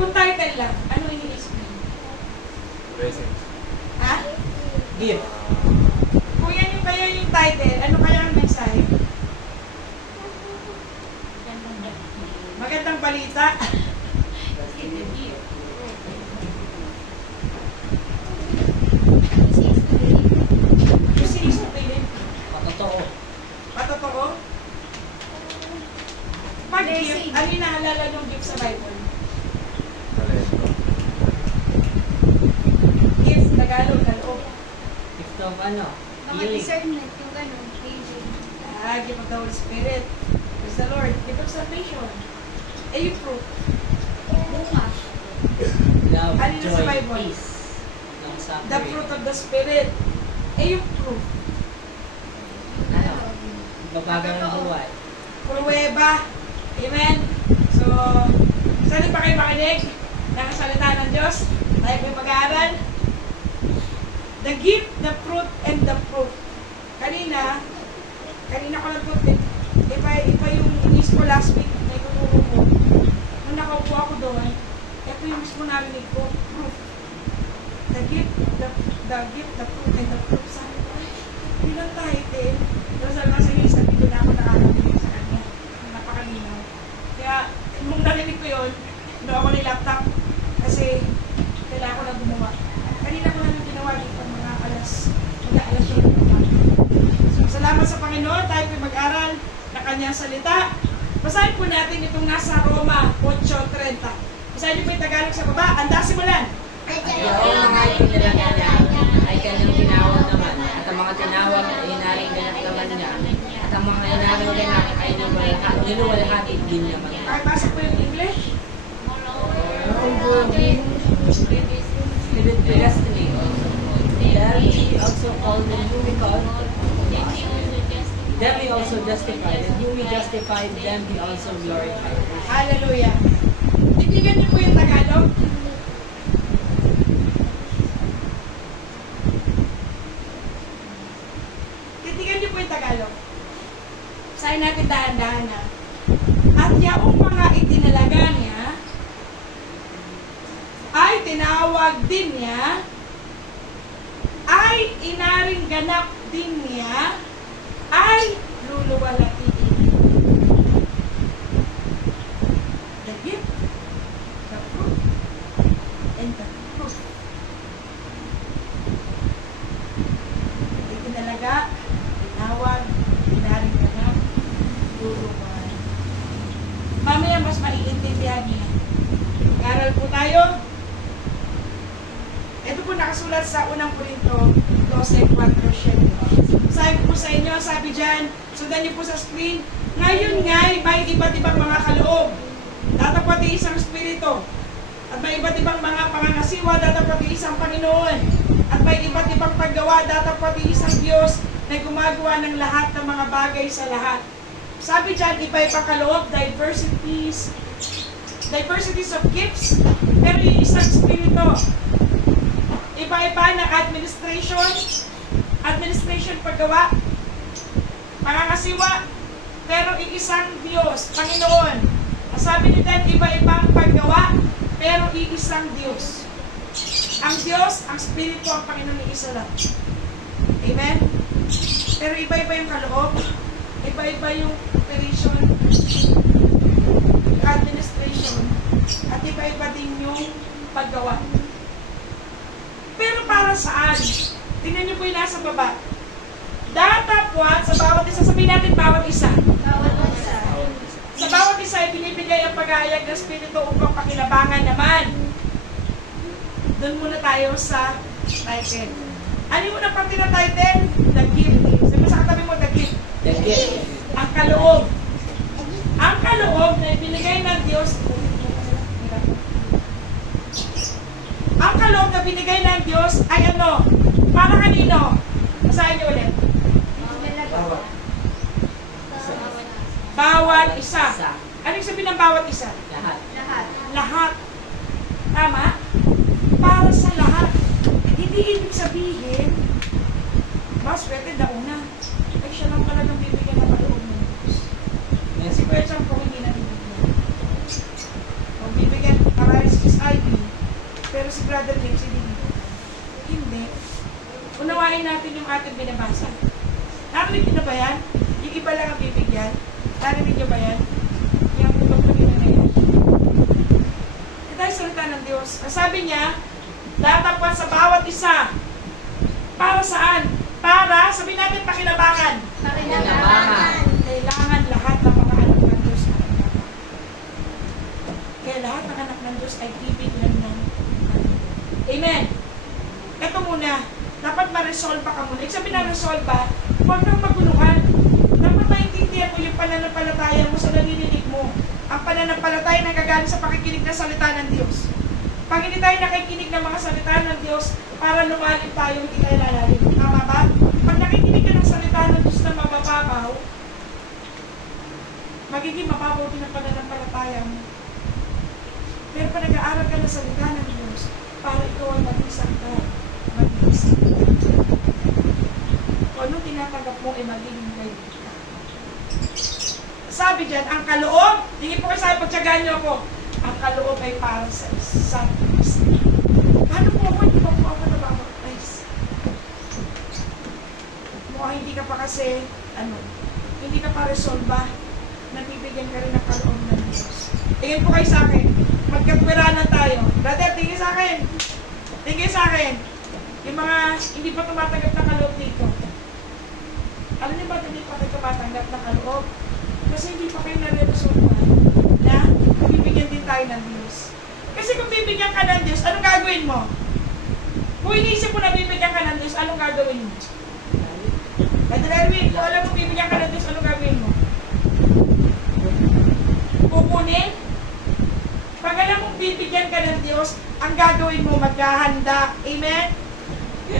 Kung title lang, ano iniisip mo? Blessings. Ha? Gift. Kung yan yung kaya yung title, ano kaya ang mensahe? Magandang balita. Patotoo. Patotoo? Pag-gift, ano yung naalala ng gift sa Bible? Talento. Gift, Tagalog, kaloob. Gift of ano? Mga Healing. discernment, yung gano'n, vision. Gift of the Holy Spirit. Praise the Lord. Gift of salvation. Yung fruit. Bunga. Love, Ano na sa joy, Bible? peace. Long The suffering. fruit of the Spirit. Yung fruit. Ano? Babagal ng buhay. Pruweba. Amen. So, saan pa kayo makinig? Nakasalita ng Diyos. Tayo kayo mag-aaral. The gift, the fruit, and the fruit. Kanina ko lang po, iba yung inis ko last week, may tuturo ko. Nung nakaupo ako doon, ito yung mismo narinig ko, fruit. The gift, the fruit, and the fruit. Sabi ko, bilang title, pero sabi ko sa inyo, sabi ko na ako nakakalinig sa kanya. Napakalinaw. Kaya, nung narinig ko yun, doon ako ng laptop, kasi kailangan ko na gumawa. Kanina ko lang yung ginawa dito, mga alas yung So, salamat sa Panginoon, tayo po mag-aral na kanyang salita. Basahin po natin itong nasa Roma 8:30. Basahin niyo po yung Tagalog sa baba. Anda, simulan. At yung mga itinalaga niya ay kanyang tinawag naman. At ang mga tinawag ay inaring ganap naman niya. At ang mga inaring ganap ay niluwalhati din naman. Pakibasa po yung English. Destiny that he also called them who we called. Them he also justified, and who we justified, them he also glorified. Hallelujah. Titigan niyo po yung Tagalog. Titigan niyo po yung Tagalog. Sayin natin dahan-dahan na. At yaong mga itinalaga niya, ay tinawag din niya, ay inaring ganap din niya, ay luluwalhatiin. The gift, the fruit, and the fruit. Itinalaga, tinawag, inaring ganap, luluwal. Mamaya mas maiintindihan niya. Mag-aral po tayo. Ito po nakasulat sa unang Korinto 12:4. Sabi po sa inyo, sabi dyan, sundan niyo po sa screen, ngayon nga may iba't ibang mga kaloob. Datapwat isang Espiritu. At may iba't ibang mga pangangasiwa, datapwat isang Panginoon. At may iba't ibang paggawa, datapwat isang Diyos na gumagawa ng lahat ng mga bagay sa lahat. Sabi dyan, iba-ibang kaloob, diversities of gifts, pero yung isang Espiritu. Iba-iba ng administration paggawa, pangangasiwa, pero iisang Diyos, Panginoon. Sabi niyo din, iba-ibang paggawa, pero iisang Diyos. Ang Diyos, ang Espiritu, ang Panginoon ni isa lang. Amen? Pero iba-iba yung kaloob, iba-iba yung operation, administration, at iba-iba din yung paggawa. Pero para saan? Tingnan niyo po yung nasa baba. Datapwat sa bawat isa, sabihin natin bawat isa. Sa bawat isa ay binibigay ang pag-aayag ng Espiritu upang pakilabangan naman. Doon muna tayo sa title. Ano yung unang parte ng title? The gift. Sabi sa katabi mo, the gift. The gift. Ang kaloob. Ang kaloob na ibinigay ng Diyos. Ang kaloob na binigay ng Diyos ay ano? Para kanino? Basahin niyo ulit. Bawat isa. Anong sabihin ng bawat isa? Lahat. Tama? Para sa lahat. Hindi ibig sabihin, mas swerte na una. Ay, siya lang talagang bibigyan ng kaloob ng Diyos. Si Bertrand po hindi na bibigyan. Kung bibigyan, para is Ivy, pero si Brother James hindi. Hindi. Unawain natin yung ating binabasa. Narinig niyo na ba yan? Yung iba lang ang bibigyan. Narinig niyo ba yan? Yung pagpagin na yun. Ito ay salita ng Diyos. Sabi niya, datapwan sa bawat isa. Para saan? Para, sabihin natin, pakinabangan. Pakinabangan. Kailangan lahat ng mga anak ng Diyos. Kaya lahat ng anak ng Diyos ay bibigyan ng Amen. Ito muna, dapat ma-resolve ka muna. Ibig sabihin na resolve ba, huwag kang maguluhan. Dapat maintindihan mo yung pananampalataya mo sa nalilinig mo. Ang pananampalataya na gagaling sa pakikinig ng salita ng Diyos. Pag hindi tayo nakikinig ng mga salita ng Diyos, para lumalim tayo, hindi tayo lalalim. Tama ba? Pag nakikinig ka ng salita ng Diyos na mababaw, magiging mababaw din ang pananampalataya mo. Pero pag nag-aaral ka ng salita ng Diyos, para ikaw ay mag-isang ka. Mag-isang ka. Kung anong tinatanggap mo, ay magiging kayo ka. Sabi dyan, ang kaloob, hindi po kayo sabi, pagtsagaan niyo ako, ang kaloob ay para sa isang isa. Paano po ako, hindi pa po ako nababaptize? Mukhang hindi ka pa kasi, hindi ka pa resolva, nabibigyan ka rin ng kaloob ng Diyos. Tingin po kayo sa akin, magkapweranan tayo. Brother, tingin sa akin. Tingin sa akin. Yung mga hindi pa tumatanggap ng kaloob dito. Alam niyo ba hindi pa kayo tumatanggap ng kaloob? Kasi hindi pa kayo nare-resolva na bibigyan din tayo ng Diyos. Kasi kung bibigyan ka ng Diyos, anong gagawin mo? Kung inisip mo na bibigyan ka ng Diyos, anong gagawin mo? Brother Erwin, kung alam mo bibigyan ka ng Diyos, anong gagawin mo? Kukunin? Pag alam mong bibigyan ka ng Diyos, ang gagawin mo, maghahanda. Amen?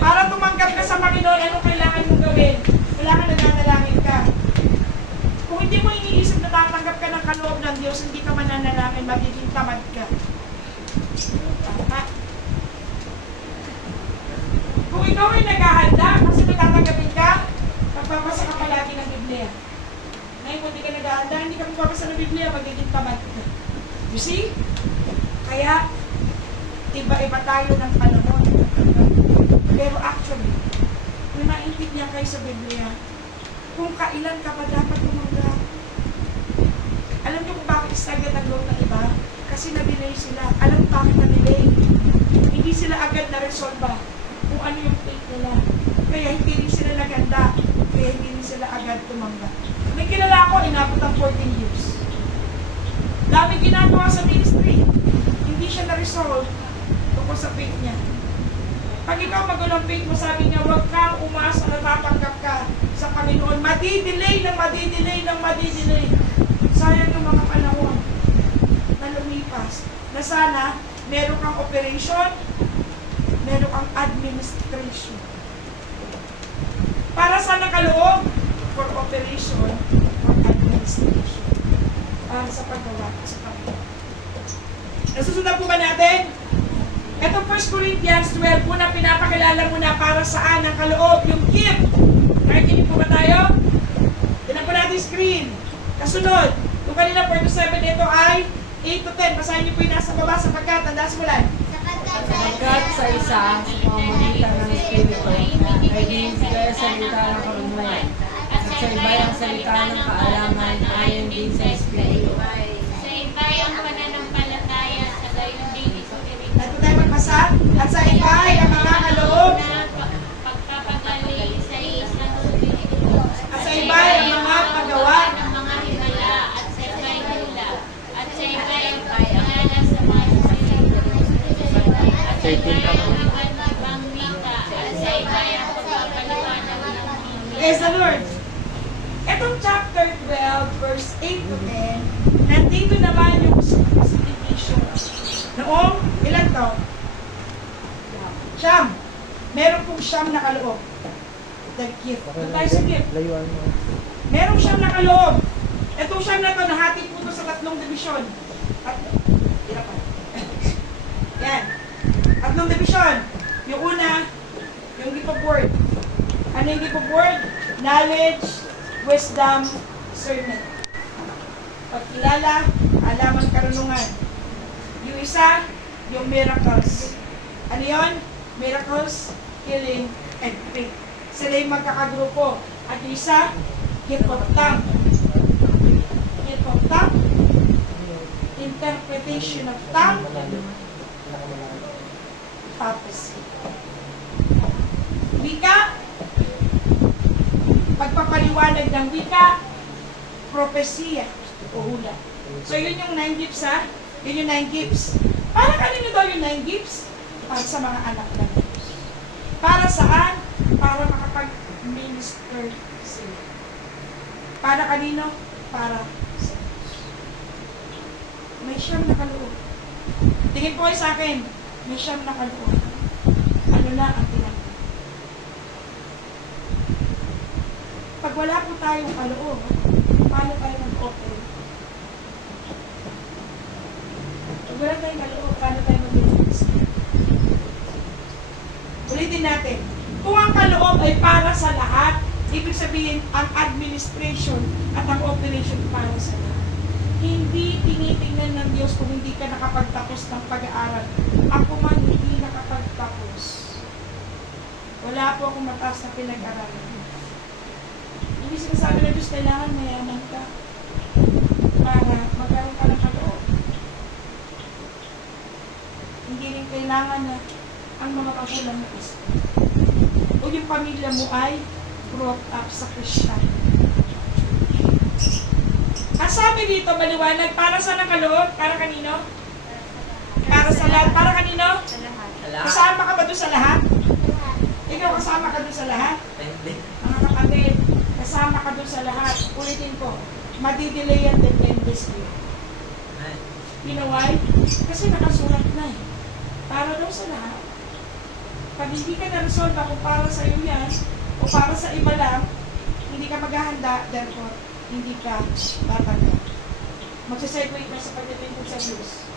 Para tumanggap ka sa Panginoon, anong kailangan mong gawin? Kailangan nananalangin ka. Kung hindi mo iniisip na tatanggap ka ng kaloob ng Diyos, hindi ka mananalangin, magiging tamad ka. Tama? Kung ikaw ay naghahanda, kasi natatanggapin ka, magbabasa ka palagi ng Biblia. Ngayon, kung hindi ka naghahanda, hindi ka magbabasa ng Biblia, magiging tamad ka. You see? Kaya, iba-iba tayo ng panahon. Pero actually, may maintindihan kayo sa Biblia, kung kailan ka pa dapat tumanggap. Alam niyo kung bakit staggered ang growth ng iba? Kasi na-delay sila. Alam mo bakit na-delay? Hindi sila agad na-resolve kung ano yung faith nila. Kaya hindi rin sila naganda. Kaya hindi rin sila agad tumanggap. May kilala ko, inabot ang 14 years. Dami ginagawa sa ministry. Hindi siya na-resolve tungkol sa faith niya. Pag ikaw magulang faith mo, sabi niya, huwag kang umasa na tatanggap ka sa Panginoon. Madidelay ng madidelay ng madidelay. Sayang yung mga panahon na lumipas. Na sana, meron kang operation, meron kang administration. Para sana kaloob for operation or administration. Para sa paggawa sa Panginoon. Nasusundan po ba natin? Itong 1 Corinthians 12 po na pinapakilala mo na para saan ang kaloob, yung gift. Nakikinig po ba tayo? Tinan po natin screen. Kasunod, kung kanina 4 to 7, ito ay 8 to 10. Basahin niyo po yung nasa baba sapagkat, tandaan mo lang. Sapagkat sa isa, sa pamamagitan ng Espiritu, ay dinibigay sa salita ng karunungan. At sa iba ang salita ng kaalaman ayon din sa Espiritu. Sa iba ang pananampalataya sa gayon din Espiritu. Nato tayo magbasa. At sa iba ay ang mga kaloob. Pagpapagaling sa isang Espiritu. At sa iba ay ang mga paggawa. Ng mga himala at sa iba ay hula. At sa iba ay pagpapagala sa mga Espiritu. At sa iba ay ang ibang wika. At sa iba ay ang pagpapaliwanag ng Biblia. Praise the Lord. Itong chapter 12, verse 8 to 10, nandito naman yung specification. Noong, ilan to? Siyam. Meron pong siyam na kaloob. The gift. Doon tayo sa gift. Layuan mo. Meron siyam na kaloob. Itong siyam na to, nahati po ito sa 3 division. Yan. 3 division. Yung una, yung gift of word. Ano yung gift of word? Knowledge, wisdom, discernment. Pagkilala, alaman, karunungan. Yung isa, yung miracles. Ano yun? Miracles, healing, and faith. Sila yung magkakagrupo. At yung isa, gift of tongue. Gift of tongue, interpretation of tongue, prophecy. Wika, pagpapaliwanag ng wika, propesya, o hula. So, yun yung 9 gifts, ha? Yun yung 9 gifts. Para kanino daw yung 9 gifts? Para sa mga anak ng Diyos. Para saan? Para makapag-minister sila. Para kanino? Para sa Diyos. May siyam na kaloob. Tingin po kayo sa akin, may siyam na kaloob. Ano na ang tinatawag? Pag wala po tayong kaloob, paano tayo mag-operate? Pag wala tayong kaloob, paano tayo mag-operate? Ulitin natin. Kung ang kaloob ay para sa lahat, ibig sabihin, ang administration at ang operation para sa lahat. Hindi tinitingnan ng Diyos kung hindi ka nakapagtapos ng pag-aaral. Ako man hindi nakapagtapos. Wala po akong mataas na pinag-aralan. Hindi sinasabi ng Diyos, kailangan mayaman ka para magkaroon ka ng kaloob. Hindi rin kailangan na ang mga kagulang mo is o yung pamilya mo ay brought up sa Christian. Ang sabi dito, maliwanag, para sa nakaloob? Para kanino? Para sa lahat. Para kanino? Sa lahat. Kasama ka ba doon sa lahat? Ikaw kasama ka doon sa lahat? Mga kapatid, kasama ka doon sa lahat. Ulitin ko, madidelay ang dependency. You know why? Kasi nakasulat na eh. Para doon sa lahat. Pag hindi ka na-resolve kung para sa iyo yan, o para sa iba lang, hindi ka maghahanda, therefore, hindi ka tatanggap. Magsasegue ka sa pagdepende sa Diyos.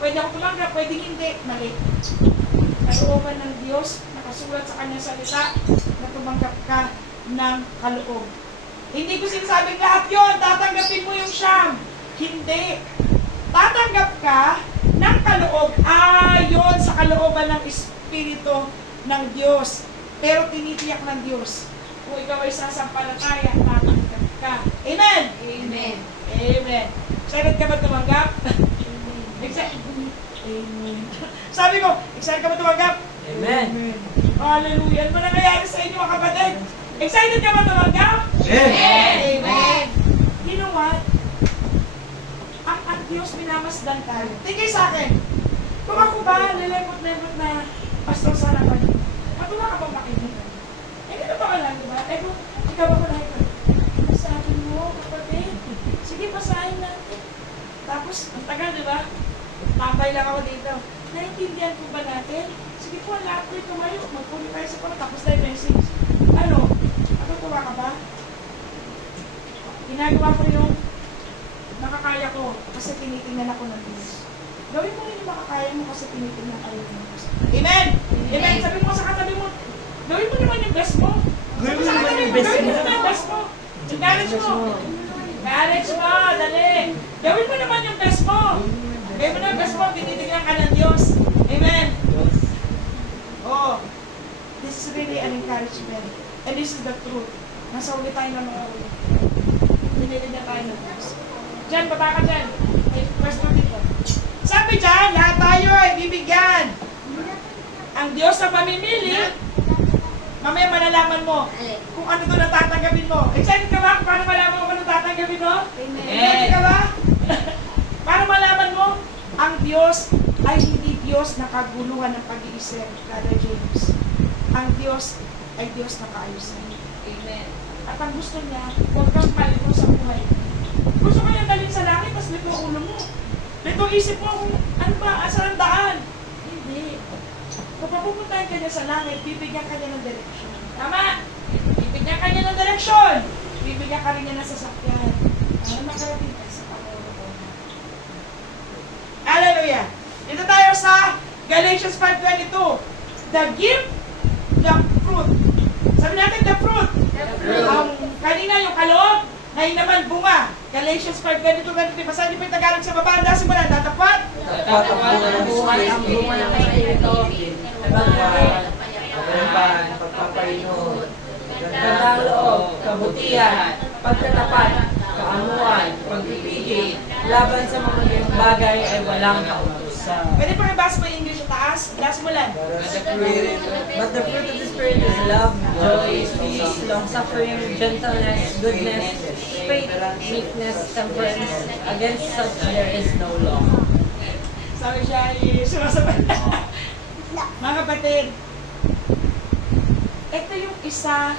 Pwede ako tumanggap, pwede hindi, mali. Kalooban ng Diyos, nakasulat sa kanyang salita, na tumanggap ka ng kaloob. Hindi ko sinasabing lahat yun, tatanggapin mo yung siyam. Hindi. Tatanggap ka ng kaloob ayon sa kalooban ng Espiritu ng Diyos. Pero tinitiyak ng Diyos, kung ikaw ay sasampalataya, tatanggap ka. Amen? Amen. Amen. Excited ka ba tumanggap? Excited? Amen. Sabi ko, excited ka ba tumanggap? Amen. Hallelujah. Ano ba nangyayari sa inyo, mga kapatid? Excited ka ba tumanggap? Amen. Amen. You know what? Ang Diyos minamasdan tayo. Tingin sa akin, kung ako ba, lilemot-lemot na pastor sa harapan, matuwa ka bang makinig? Eh, hindi ba alam, di ba? Eh, kung ikaw ako nakikita, sabi mo, kapatid, sige, basahin natin. Tapos, ang tagal, di ba? Tambay lang ako dito. Naintindihan po ba natin? Sige po, lahat ko tumayo. Magpuli tayo sa pala. Tapos tayo message. Ano? Matutuwa ka ba? Ginagawa ko yung nakakaya ko kasi tinitingnan ako ng Diyos. Gawin mo rin yung makakaya mo kasi tinitingnan kayo ng Diyos. Amen! Amen! Sabi mo sa katabi mo, gawin mo naman yung best mo. Gawin mo naman yung best mo. Gawin mo naman yung best mo. Encourage mo. Encourage mo, dali. Gawin mo naman yung best mo. Gawin mo naman yung best mo, tinitingnan ka ng Diyos. Amen! Oh, this is really an encouragement. And this is the truth. Nasa ulit tayo ng mga ulit. Tinitingnan tayo ng Diyos. Diyan, baba ka dyan. Ay, pwesto dito. Sabi dyan, lahat tayo ay bibigyan. Ang Diyos na pamimili, mamaya malalaman mo kung ano ito natatanggapin mo. Excited ka ba kung paano malaman mo kung ano tatanggapin mo? Excited ka ba? Para malaman mo, ang Diyos ay hindi Diyos na kaguluhan ng pag-iisip, Brother James. Ang Diyos ay Diyos na kaayusan. Amen. At ang gusto niya, huwag kang palito sa buhay. Gusto ko niya dalhin sa langit, tapos lito ang ulo mo. Lito isip mo kung ano ba, asan ang daan. Hindi. Kung papupuntahin ka niya sa langit, bibigyan ka niya ng direksyon. Tama? Bibigyan ka niya ng direksyon. Bibigyan ka rin niya ng sasakyan. Ano makarating ka sa Panginoon? Hallelujah! Dito tayo sa Galatians 5:22. The gift, the fruit. Sabi natin, the fruit. Kanina yung kaloob, ngayon naman bunga. Galatians 5:22. Basahin niyo po yung Tagalog sa baba. Ang dasi mo na, datapwat. Tatapwat ng bunga Bagamat ang bunga ng Espiritu, Kapayapaan, pagpapahinoon, gandang loob, kabutihan, pagtatapat, kaanuhan, pag-ibigin, laban sa mga ganung bagay ay walang kautusan. Pwede pa ibasa mo yung English sa taas? Last mo lang. But the fruit of the Spirit is love, joy, peace, long-suffering, gentleness, goodness, faith, meekness, temperance. Against such there is no law. Sabi siya, sumasabay. Mga kapatid, ito yung isa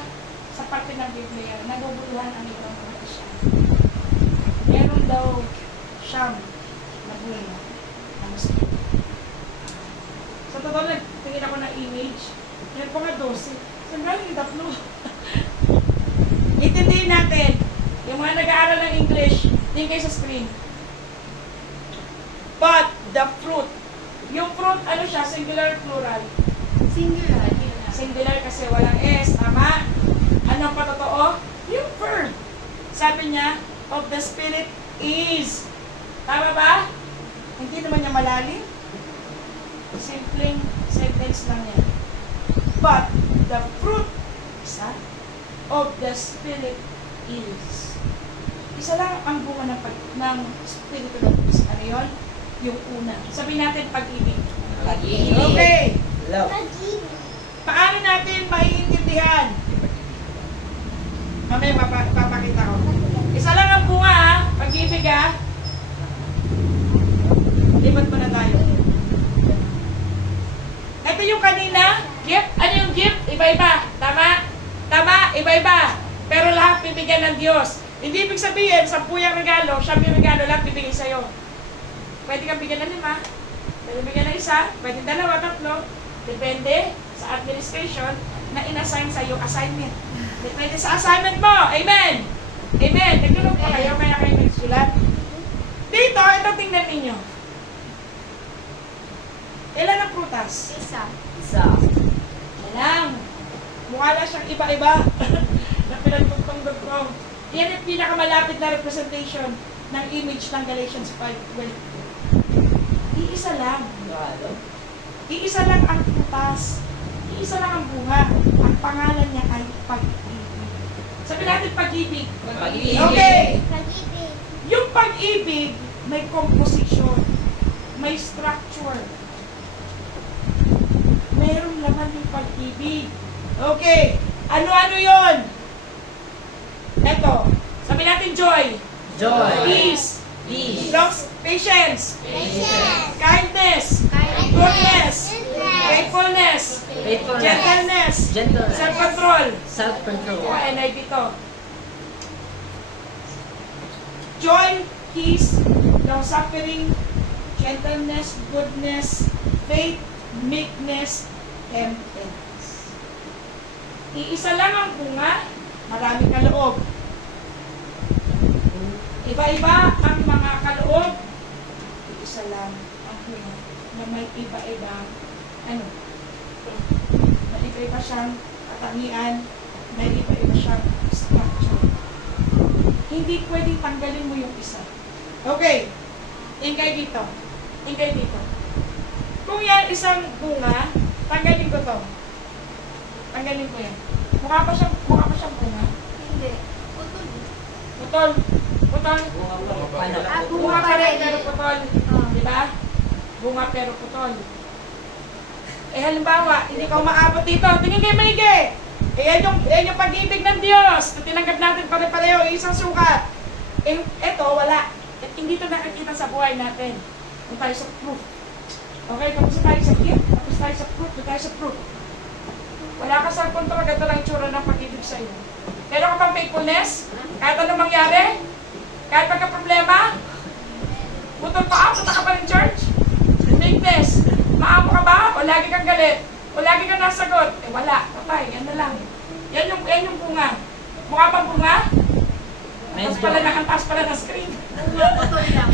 sa parte ng Biblia, naguguluhan ang ibang mga siya. Meron daw siyam na bunga ng Espiritu. Sa totoo, nagtingin ako ng image, meron pa nga 12. Saan galing yung tatlo? Intindihin natin, yung mga nag-aaral ng English, tingin kayo sa screen. But the fruit, yung fruit, ano siya, singular, plural? Singular. Singular kasi walang S, tama? Anong patotoo? Yung verb. Sabi niya, of the Spirit is. Tama ba? Hindi naman niya malalim. Simpleng sentence lang yan. But the fruit, isa, of the Spirit is. Isa lang ang bunga ng Espiritu ng Diyos. Ano yun? Yung una. Sabihin natin pag-ibig. Pag-ibig. Okay. Love. Paano natin maiintindihan? Mamaya papakita ko. Isa lang ang bunga ha. Pag-ibig ha. Lipat mo na tayo. Ito yung kanina. Gift. Ano yung gift? Iba-iba. Tama? Tama? Iba-iba. Pero lahat bibigyan ng Diyos. Hindi ibig sabihin, 10 yung regalo, 10 yung regalo, lahat bibigay sa'yo. Pwede kang bigyan ng 5. Pwede bigyan ng 1. Pwede 2, 3. Depende sa administration na inassign sa'yo assignment. Depende sa assignment mo. Amen! Amen! Nagtulog pa kayo, may na kayo nagsulat. Dito, ito tingnan ninyo. Ilan ang prutas? Isa. Isa. Alam. Mukha na siyang iba-iba na pinagtugtong-dugtong. Yan ang pinakamalapit na representation ng image ng Galatians 5:12. Iisa lang. Iisa lang ang prutas. Iisa lang ang bunga. Ang pangalan niya ay pag-ibig. Sabi natin pag-ibig. Pag-ibig. Okay. Pag-ibig. Yung pag-ibig, may composition. May structure. Mayroong laman yung pag-ibig. Okay. Ano-ano yon? Ito. Sabi natin joy. Joy. Peace. Peace. Patience. Patience. Kindness. Goodness. Faithfulness. Faithfulness. Gentleness. Gentleness. Self-control. Self-control. O, NIV dito. Joy, peace, long-suffering, gentleness, goodness, faith, meekness, temperance. Iisa lang ang bunga, maraming kaloob. Iba-iba ang mga kaloob, iisa lang ang bunga na may iba-iba, may iba-iba siyang katangian, may iba-iba siyang structure. Hindi pwedeng tanggalin mo yung isa. Okay, tingkay dito. Tingkay dito. Kung yan isang bunga, tanggalin ko to. Tanggalin ko yan. Mukha pa siyang bunga. Hindi. Putol. Putol. Putol. Bunga pa rin, pero putol. Diba? Bunga pero putol. Eh halimbawa, hindi ka umaabot dito. Tingin kayo maigi. Eh yan yung pag-ibig ng Diyos. Na tinanggap natin pare-pareho, isang sukat. Eh, eto, wala. Hindi ito nakikita sa buhay natin. Kung tayo sa proof. Okay, tapos tayo sa gift, tapos tayo sa fruit, tayo sa fruit. Wala ka sa punto, maganda lang itsura ng pag-ibig sa iyo. Meron ka bang faithfulness? Kahit anong mangyari? Kahit pagka-problema? Putol pa, punta ka pa ng church? Meekness? Maamo ka ba? O lagi kang galit? O lagi kang nasagot? Eh wala, patay, yan na lang. Yan yung bunga. Mukha pang bunga? Ang taas pala ng screen. Bungang putol lang.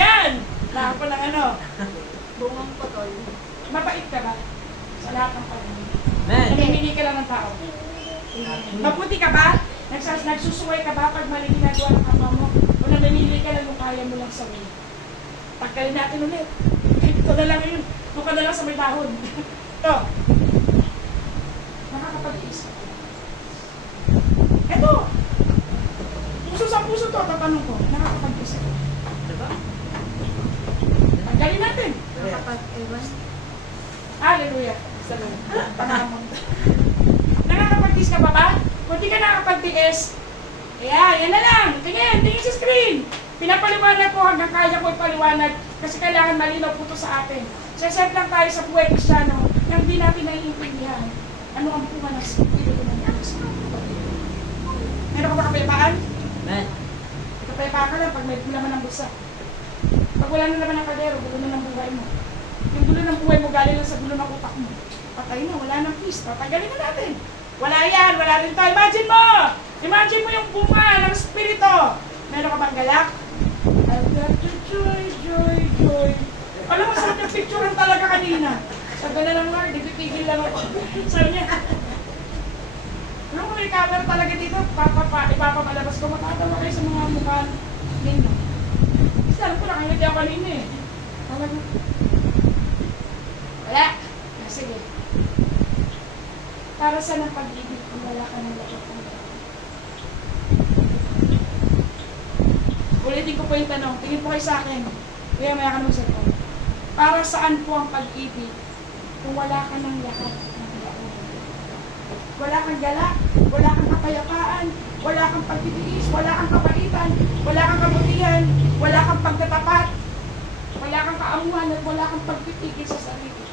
Yan! Lahat pa ng ano. Bungang putol. Mabait ka ba? Sa lahat ng pag-ibig. Amen. Namimili ka lang ng tao. Mabuti ka ba? Nagsusuway ka ba pag mali ginagawa ng kapwa mo? O namimili ka lang yung kaya mo lang sabihin? Tagkalin natin ulit. Ito na lang yun. Doon ka na lang sa may dahon. Ito. Nakakapag-iis. Ito. Puso sa puso to, tatanong ko. Nakakapag-iis. Diba? Tanggalin natin. Nakapag-iwan. Hallelujah. Salamat. Pangamon. Nakakapag-tiis ka pa ba? Kung di ka nakakapag-tiis, yan na lang. Tingin sa screen. Pinapaliwanag ko hanggang kaya ko ipaliwanag kasi kailangan malinaw po ito sa atin. Sasep lang tayo sa buhay Kristyano na hindi natin naiintindihan ano ang bunga ng Espiritu ng Diyos. Meron ka ba kapayapaan? Amen. Kapayapaan ka lang pag may laman ng bulsa. Pag wala na naman ng kaldero, gulo na ng buhay mo. Yung gulo ng buhay mo galing lang sa gulo ng utak mo. Patay na, wala nang peace. Tatanggalin na natin. Wala yan, wala rin tayo. Imagine mo! Imagine mo yung bunga ng Espiritu. Meron ka bang galak? I've got the joy, joy, joy. Alam mo, sarap yung picturean talaga kanina. Sabi na lang, Lord, nagpipigil lang ako. Sabi niya, alam mo, may camera talaga dito. Ipapamalabas ko. Matatawa kayo sa mga mukha ninyo. Kasi alam ko, nakangiti ako kanina eh. Talaga. Wala. Sige. Para sa ng pag-ibig kung wala ka ng lakot ng lakot. Ulitin ko po yung tanong. Tingin po kayo sa akin. Kaya maya ka naman sa ito. Para saan po ang pag-ibig kung wala ka ng lahat ng lakot? Wala kang galak, wala kang kapayapaan, wala kang pagtitiis, wala kang kapaitan, wala kang kabutihan, wala kang pagtatapat, wala kang kaamuhan at wala kang pagpipigil sa sarili.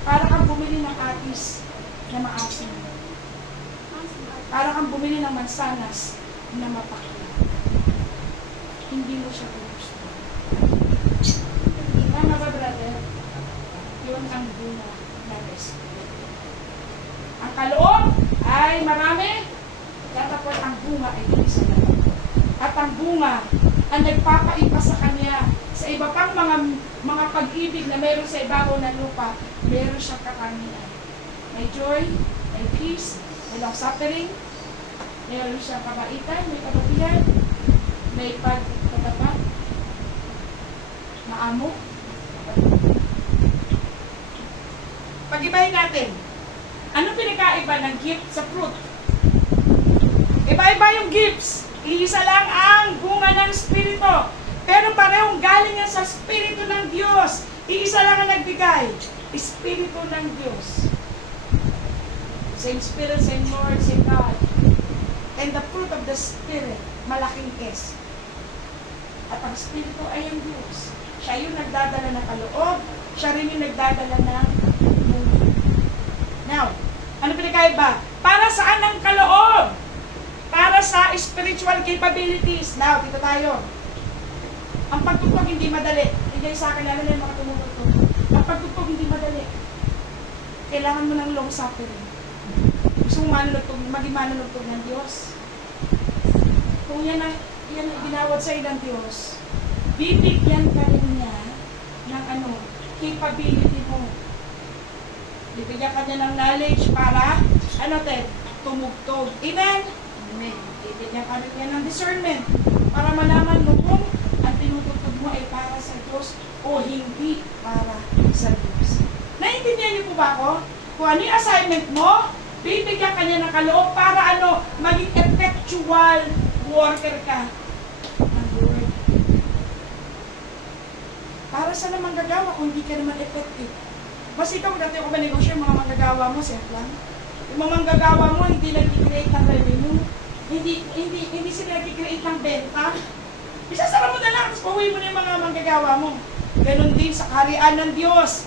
Para kang bumili ng atis na maasim. Para kang bumili ng mansanas na mapakla. Hindi mo siya gusto. Tama ba, brother? Yun ang bunga ng Espiritu. Ang kaloob ay marami, tatapos ang bunga ay isa na. At ang bunga ang nagpapaipa sa kanya sa iba pang mga pag-ibig na meron sa ibabaw ng lupa, meron siyang katangian. May joy, may peace, may long-suffering, meron siyang kabaitan, may kabutihan, may pagtatapat, maamo. Pag-ibahin natin, ano pinakaiba ng gift sa fruit? Iba-iba yung gifts. Iisa lang ang bunga ng Espiritu. Pero parehong galing yan sa Espiritu ng Diyos. Iisa lang ang nagbigay. Espiritu ng Diyos. Same Spirit, same Lord, same God. And the fruit of the Spirit, malaking S. At ang Espiritu ay ang Diyos. Siya yung nagdadala ng kaloob. Siya rin yung nagdadala ng bunga. Now, ano pinakaiba? Para saan ang kaloob? Para sa spiritual capabilities. Now, dito tayo. Ang pagtugtog hindi madali. Hindi sa akin, lalo na yung mga tumutugtog. Ang pagtugtog hindi madali. Kailangan mo ng long suffering. Gusto mo maging manunugtog ng Diyos. Kung yan ang ginawad sa'yo ng Diyos, bibigyan ka rin niya ng capability mo. Bibigyan ka niya ng knowledge para, tumugtog. Amen? Amen. Bibigyan ka rin niya ng discernment para malaman mo kung ang tinutugtog mo ay para sa Diyos o hindi para sa Diyos. Naintindihan niyo po ba ako? Kung ano yung assignment mo, bibigyan ka niya ng kaloob para maging effectual worker ka ng Lord. Para sa naman gagawa kung hindi ka naman effective. Mas ikaw, dati ako manegosyo, yung mga manggagawa mo, set lang. Yung mga manggagawa mo, hindi nag-create ng revenue. Hindi sila nag-create ng benta. Isasara mo na lang, tapos pauwi mo na yung mga manggagawa mo. Ganon din sa kaharian ng Diyos.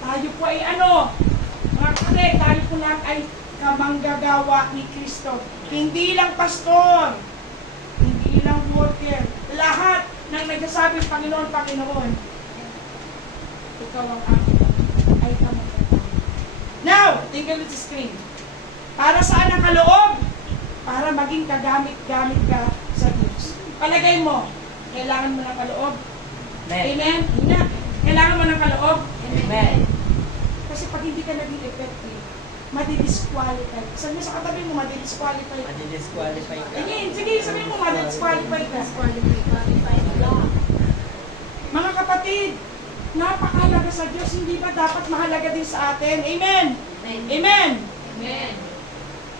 Tayo po ay mga kapatid, tayo po lahat ay kamanggagawa ni Kristo. Hindi lang pastor, hindi lang worker, lahat ng nagsasabing Panginoon, Panginoon. Ikaw ang aking ay kamanggagawa. Now, take a look at the screen. Para saan ang kaloob? Para maging kagamit-gamit ka sa Diyos. Palagay mo, kailangan mo ng kaloob. Amen? Amen. Kailangan mo ng kaloob. Amen. Kasi pag hindi ka naging effective, madidisqualify. Sabi mo sa katabi mo, madidisqualify ka. Madidisqualify ka. Sige, sabihin mo, madidisqualify ka. Disqualify ka. kapatid, napakahalaga sa Diyos, hindi ba dapat mahalaga din sa atin? Amen? Amen? Amen.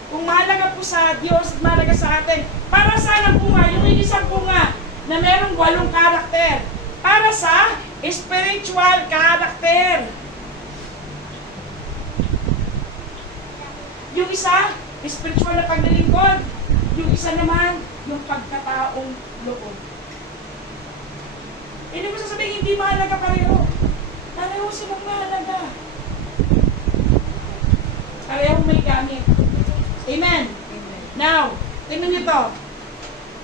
Kung mahalaga po sa Diyos, mahalaga sa atin, para saan ang bunga? Yung isang bunga na merong 8 karakter. Para sa spiritual karakter. Yung isa, spiritual na paglilingkod. Yung isa naman, yung pagkataong loob. Hindi mo sasabihin, hindi mahalaga pareho. Pareho silang mahalaga. Pareho may gamit. Amen. Now, tingnan niyo to.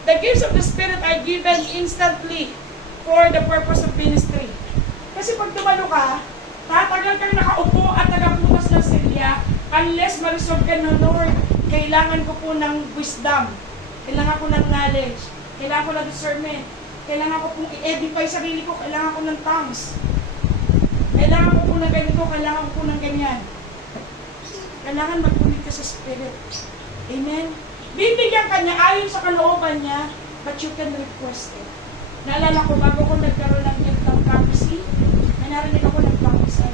The gifts of the Spirit are given instantly for the purpose of ministry. Kasi pag dumalo ka, tatagal kang nakaupo at nagaputas ng silya unless ma-resolve ka ng Lord. Kailangan ko po ng wisdom. Kailangan ko ng knowledge. Kailangan ko ng discernment. Kailangan ko pong i-edify sarili ko. Kailangan ko ng tongues. Kailangan ko po ng ganito. Kailangan ko po ng ganyan. Kailangan mag-ulit ka sa Spirit. Amen? Bibigyan ka niya ayon sa kalooban niya, but you can request it. Naalala ko, bago ko nagkaroon ng gift ng prophecy, may narinig ako ng prophecy.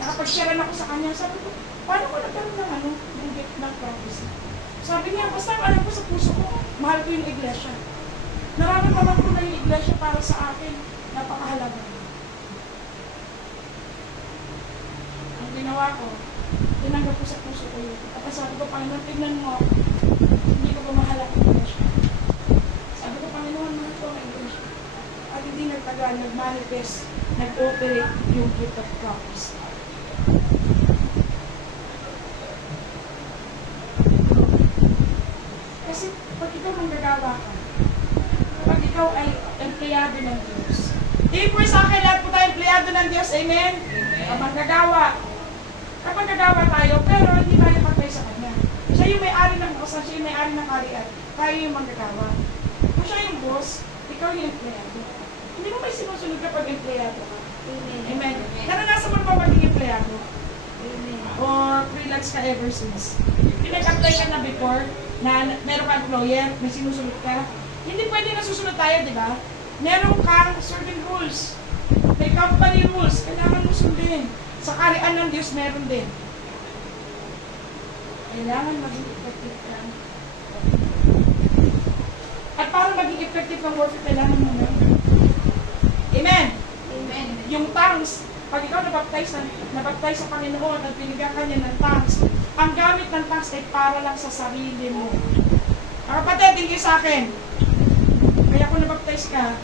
Nakapag-sharean ako sa kanya, sabi ko, paano ko nagkaroon ng gift ng prophecy? Sabi niya, basta alam ko sa puso ko, mahal ko yung iglesia. Nararamdaman ko na yung iglesia para sa akin, napakahalaga. Ang ginawa ko, tinanggap ko sa puso ko yun. At sabi ko, Panginoon, tignan mo ako. Hindi ko ba mahal ang iglesia? Sabi ko, Panginoon, mahal ko ang iglesia. At hindi nagtagal, nag-manifest, nag-operate yung gift of prophecy. Kasi pag ikaw manggagawa ka, pag ikaw ay empleyado ng Diyos, di po sa akin lahat po tayo empleyado ng Diyos, amen? Ang manggagawa. Kapag nagawa tayo, pero hindi tayo patay sa Kanya. Siya yung may-ari ng kasan, siya yung may-ari ng karian. Tayo yung manggagawa. Kung siya yung boss, ikaw yung empleyado. Hindi mo may sinusunod kapag empleyado ka. Amen. Naranasan mo ba maging empleyado? Or freelance ka ever since? Pinag-apply ka na before, na meron ka employer, may sinusunod ka. Hindi pwede na susunod tayo, di ba? Meron kang certain rules. May company rules. Kailangan mo sundin. Sa karian ng Diyos, meron din. Kailangan maging effective ka. At para maging effective ang work, kailangan mo meron. Amen? Amen. Yung tongues, pag ikaw nabaptize sa Panginoon at binigyan ka niya ng tongues, ang gamit ng tongues ay para lang sa sarili mo. Ang kapatid, hindi sa akin. Kaya kung nabaptize ka,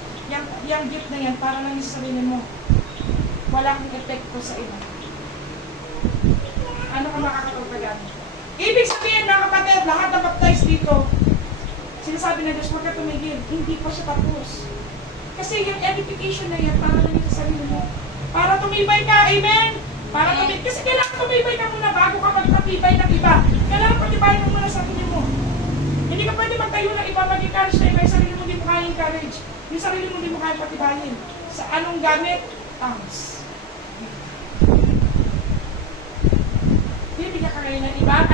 yung gift na yan, para lang sa sarili mo. Wala kang epekto sa iba. Ano ka makakapagpagamit? Ibig sabihin, mga kapatid, lahat ng baptized dito, sinasabi ng Diyos, huwag ka tumigil. Hindi pa siya tapos. Kasi yung edification na yan, para lang sa sarili mo. Para tumibay ka, amen? Para tumibay. Kasi kailangan tumibay ka muna bago ka magpatibay ng iba. Kailangan patibayin mo muna sa sarili mo. Hindi ka pwede magtayo ng iba, mag-encourage na iba. Yung sarili mo hindi mo kaya encourage. Yung sarili mo hindi mo kaya patibayin. Sa anong gamit? Tongues. Bibigyan ka ngayon ng ibang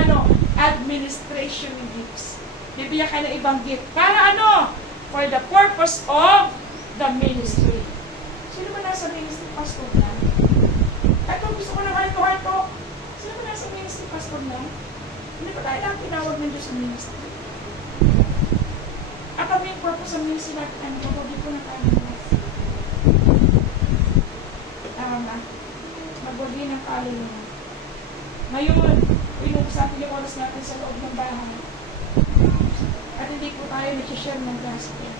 administration gifts. Bibigyan ka ng ibang gift. Para ano? For the purpose of the ministry. Sino ba nasa ministry? Pastor na? Ito, gusto ko ng heart-to-heart. Sino ba nasa ministry? Pastor na? Hindi ba tayo lang tinawag ng Diyos sa ministry? At ang main purpose sa ministry natin, ano ba? Hindi ko na tayo tama. Magbudi ng kaluluwa. Ngayon, inuusapan yung oras natin sa loob ng bahay. At hindi po tayo nag-share ng gospel.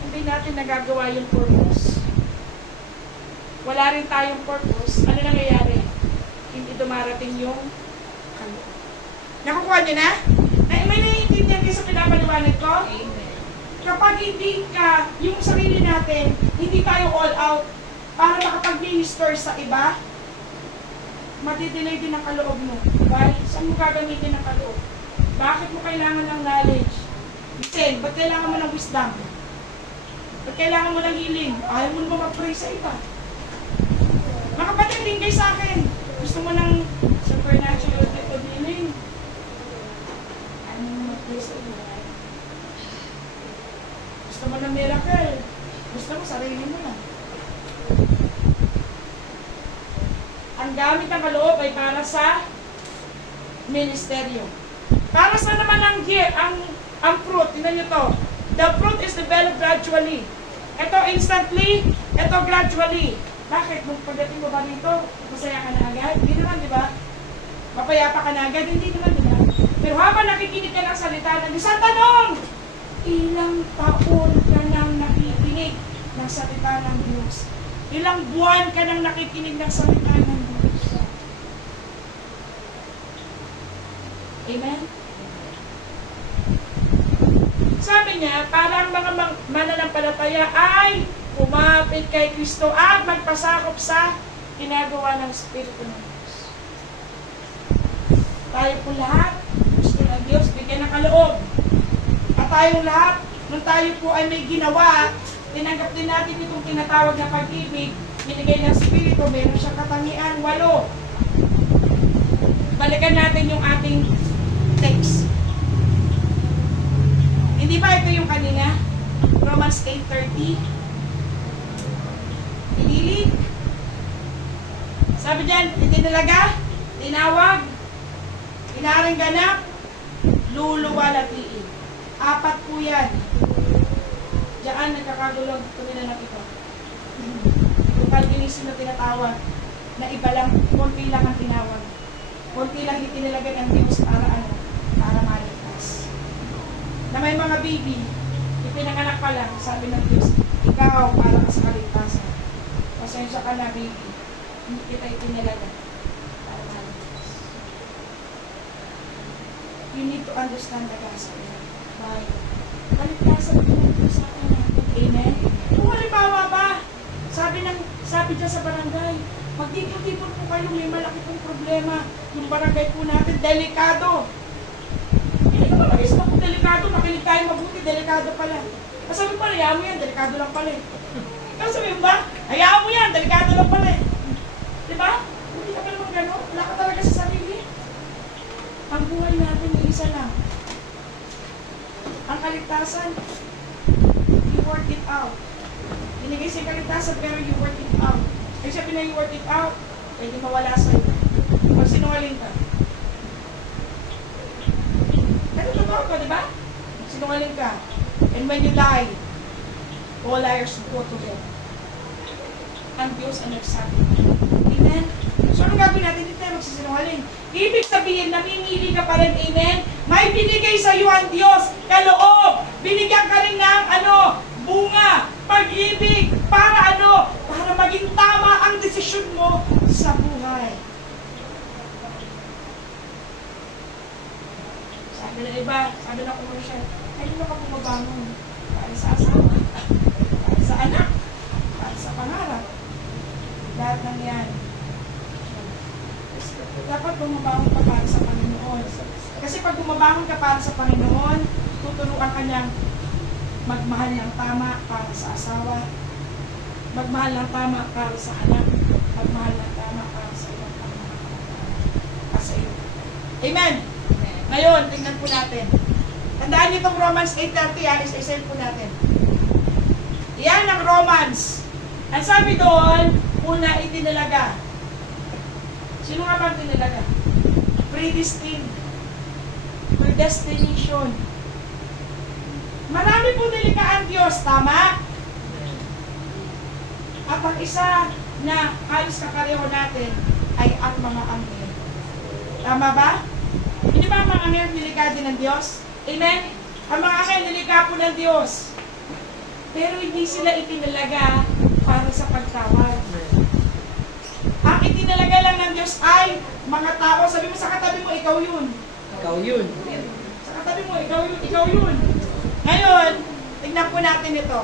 Hindi natin nagagawa yung purpose. Wala rin tayong purpose. Ano nangyayari? Hindi dumarating yung kaloob. Nakukuha niyo na? May naiintindihan kayo sa pinapaliwanag ko? Amen. Kapag hindi ka, yung sarili natin, hindi tayo all out para makapag-minister sa iba, matidelay din ang kaloob mo. Why? Saan mo gagamitin ang kaloob? Bakit mo kailangan ng knowledge? Listen, ba't kailangan mo ng wisdom? Ba't kailangan mo ng healing? Ayaw mo naman mag-pray sa iba. Mga kapatid, din kayo sa akin. Gusto mo ng supernatural gift of healing? Ayaw mo mag-pray sa iba. Gusto mo ng miracle? Gusto mo, sarili mo lang. Ang gamit ng kaloob ay para sa ministeryo. Para sa naman ang fruit, tingnan nyo to. The fruit is developed gradually. Ito instantly, ito gradually. Bakit? Nung pagdating mo ba dito, masaya ka na agad? Hindi naman, di ba? Mapayapa ka na agad? Hindi naman, di ba? Pero habang nakikinig ka ng salita ng Diyos, ang tanong, ilang taon ka nang nakikinig ng salita ng Diyos? Ilang buwan ka nang nakikinig ng salita ng Diyos? Amen? Sabi niya, parang mga mananampalataya ay umapit kay Kristo at magpasakop sa ginagawa ng Espiritu ng Diyos. Tayo po lahat, gusto ng Diyos, bigyan ng kaloob. At tayong lahat, nung tayo po ay may ginawa, tinanggap din natin itong tinatawag na pag-ibig, binigay ng Espiritu, meron siyang katangian, 8. Balikan natin yung ating text. Hindi ba ito yung kanina? Romans 8:30. Inilig. Sabi dyan, itinalaga, tinawag, inaring ganap, luluwalatiin. 4 po yan. Diyan nagkakagulog tuminanap ito. Yung Calvinism na tinatawag, na iba lang, konti lang ang tinawag. Konti lang itinalaga ng Diyos para ano? Para maligtas. Na may mga baby, ipinanganak pa lang, sabi ng Diyos, ikaw para ka sa kaligtasan. Pasensya ka na, baby. Hindi kita itinalaga para maligtas. You need to understand the gospel. Why? Kaligtasan ko ng Diyos sa akin natin. Amen? Kung halimbawa ba, sabi dyan sa barangay, magtipon-tipon po kayo, may malaki pong problema. Yung barangay po natin, delikado. Hindi ka ba mag-isip kung delikado, makinig tayo mabuti, delikado pala. Sabi pa, hayaan mo yan, delikado lang pala eh. Kasi sabi mo ba, hayaan mo yan, delikado lang pala eh. Diba? Hindi ka pa naman gano'n, wala ka talaga sa sarili. Ang buhay natin ay isa lang. Ang kaligtasan, you work it out. Binigay sa kaligtasan pero you work it out. Kaya sabi na you work it out, pwede mawala sa'yo. Pag sinungaling ka. Pero totoo ko, di ba? Sinungaling ka. And when you lie, all liars go to hell. Ang Diyos ang nagsabi. Amen? So, anong gagawin natin? Hindi tayo magsisinungaling. Ibig sabihin, namimili ka pa rin. Amen? May binigay sa iyo ang Diyos, kaloob. Binigyan ka rin ng, bunga, pag-ibig, para para maging tama ang desisyon mo sa buhay. Sabi na iba, sabi na commercial, ay hindi ka bumabangon. Para sa asawa, para sa anak, para sa pangarap. Lahat ng yan. Dapat bumabangon ka para sa Panginoon. Kasi pag bumabangon ka para sa Panginoon, tuturuan ka niyang magmahal ng tama para sa asawa, magmahal ng tama para sa anak, magmahal ng tama para sa ibang sa iyo. Amen? Ngayon, tingnan po natin. Tandaan niyo itong Romans 8:30, isa-isayin po natin. Yan ang Romans. Ang sabi doon, una itinalaga. Sino nga ba tinalaga? Predestined. Predestination. Marami po nilika ang Diyos, tama? At ang isa na halos kakareho natin ay ang mga anghel. Tama ba? Hindi ba ang mga anghel nilika din ng Diyos? Amen? Ang mga anghel nilika po ng Diyos. Pero hindi sila itinalaga para sa pagtawad. Ang itinalaga lang ng Diyos ay mga tao. Sabi mo sa katabi mo, ikaw yun. Ikaw yun. Sa katabi mo, ikaw yun. Ngayon, tignan po natin ito.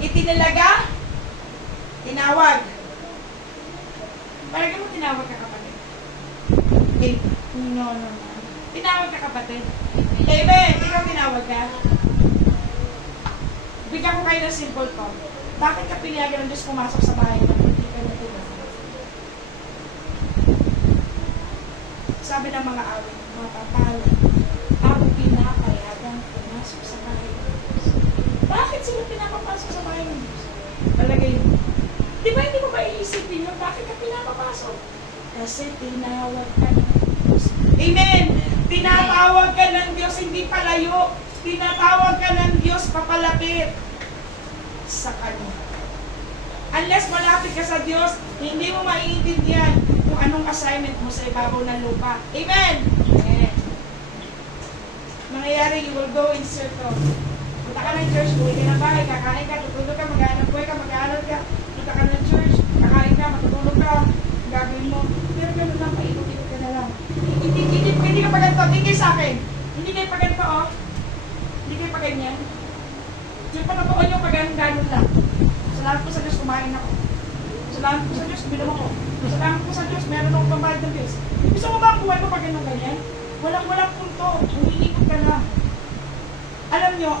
Itinalaga, tinawag. Parang mo tinawag ka kapatid. Okay. No. Tinawag ka kapatid. Amen. Ikaw tinawag ka. Bigyan ko kayo ng simple to. Bakit ka pinayagan ng Diyos pumasok sa bahay na hindi ka natulog? Sabi ng mga awit, mapapala, ang pinapayagan pumasok sa bahay ng Diyos. Bakit sila pinapapasok pinapapasok sa bahay ng Diyos? Palagay mo. Di ba hindi mo ba iisipin yun? Bakit ka pinapapasok? Kasi tinawag ka ng Diyos. Amen! Tinatawag ka ng Diyos, hindi palayo. Tinatawag ka ng Diyos, papalapit sa Kanya. Unless malapit ka sa Diyos, hindi mo maiintindihan kung anong assignment mo sa ibabaw ng lupa. Amen! Amen. Mangyayari, you will go in circle. Punta ka ng church, uwi ka ng bahay, kakain ka, tutulog ka, mag-aanap ka, mag-aaral ka. Punta ka ng church, kakain ka, matutulog ka, gagawin mo. Pero gano'n lang, paikot-ikot ka na lang. Hindi ka pa ganito, hindi kayo sa akin. Hindi kayo pa ganito, oh. Hindi kayo pa ganyan. Yung panonood yung pag-ganon lang. Salamat po sa Diyos, kumain ako. Salamat po sa Diyos, uminom ako. Salamat po sa Diyos, meron akong pambayad ng bills. Gusto mo ba ang buhay mo pag ganyan? Walang punto. Umiikot ka lang. Alam nyo,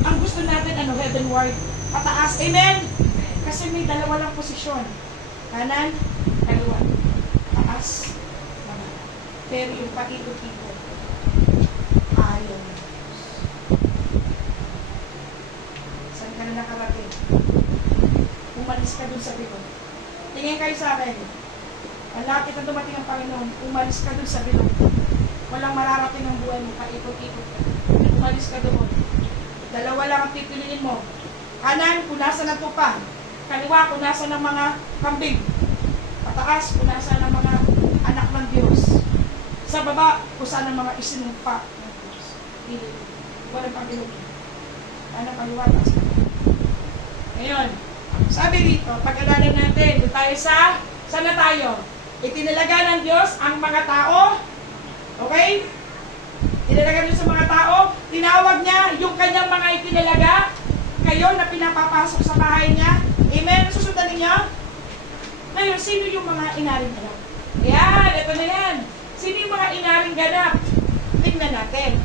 ang gusto natin, heavenward, pataas. Amen? Kasi may dalawa lang posisyon. Kanan, kaliwa. Taas, baba. Pero yung paikot-ikot, ayaw na. Saan ka na nakarating? Umalis ka dun sa bilog. Tingin kayo sa akin. Malapit na dumating ang Panginoon, umalis ka dun sa bilog. Walang mararating ang buhay mo, paikot-ikot ka. Umalis ka doon. Dalawa lang ang pipiliin mo. Kanan, kung nasa ng tupa. Kaliwa, kung nasa ng mga kambing. Pataas, kung nasa ng mga anak ng Diyos. Sa baba, kung saan ang mga isinumpa ng Diyos. Pili. Walang pagbilog. Kanan, kaliwa, taas. Ngayon, sabi dito, pag-alalan natin, doon tayo saan na tayo? Itinalaga ng Diyos ang mga tao. Okay? Tinalaga niyo sa mga tao, tinawag niya yung kanyang mga itinalaga, kayo na pinapapasok sa bahay niya. Amen? Susundan ninyo? Ngayon, sino yung mga inaring ganap? Yan, ito na yan. Sino yung mga inaring ganap? Tingnan natin.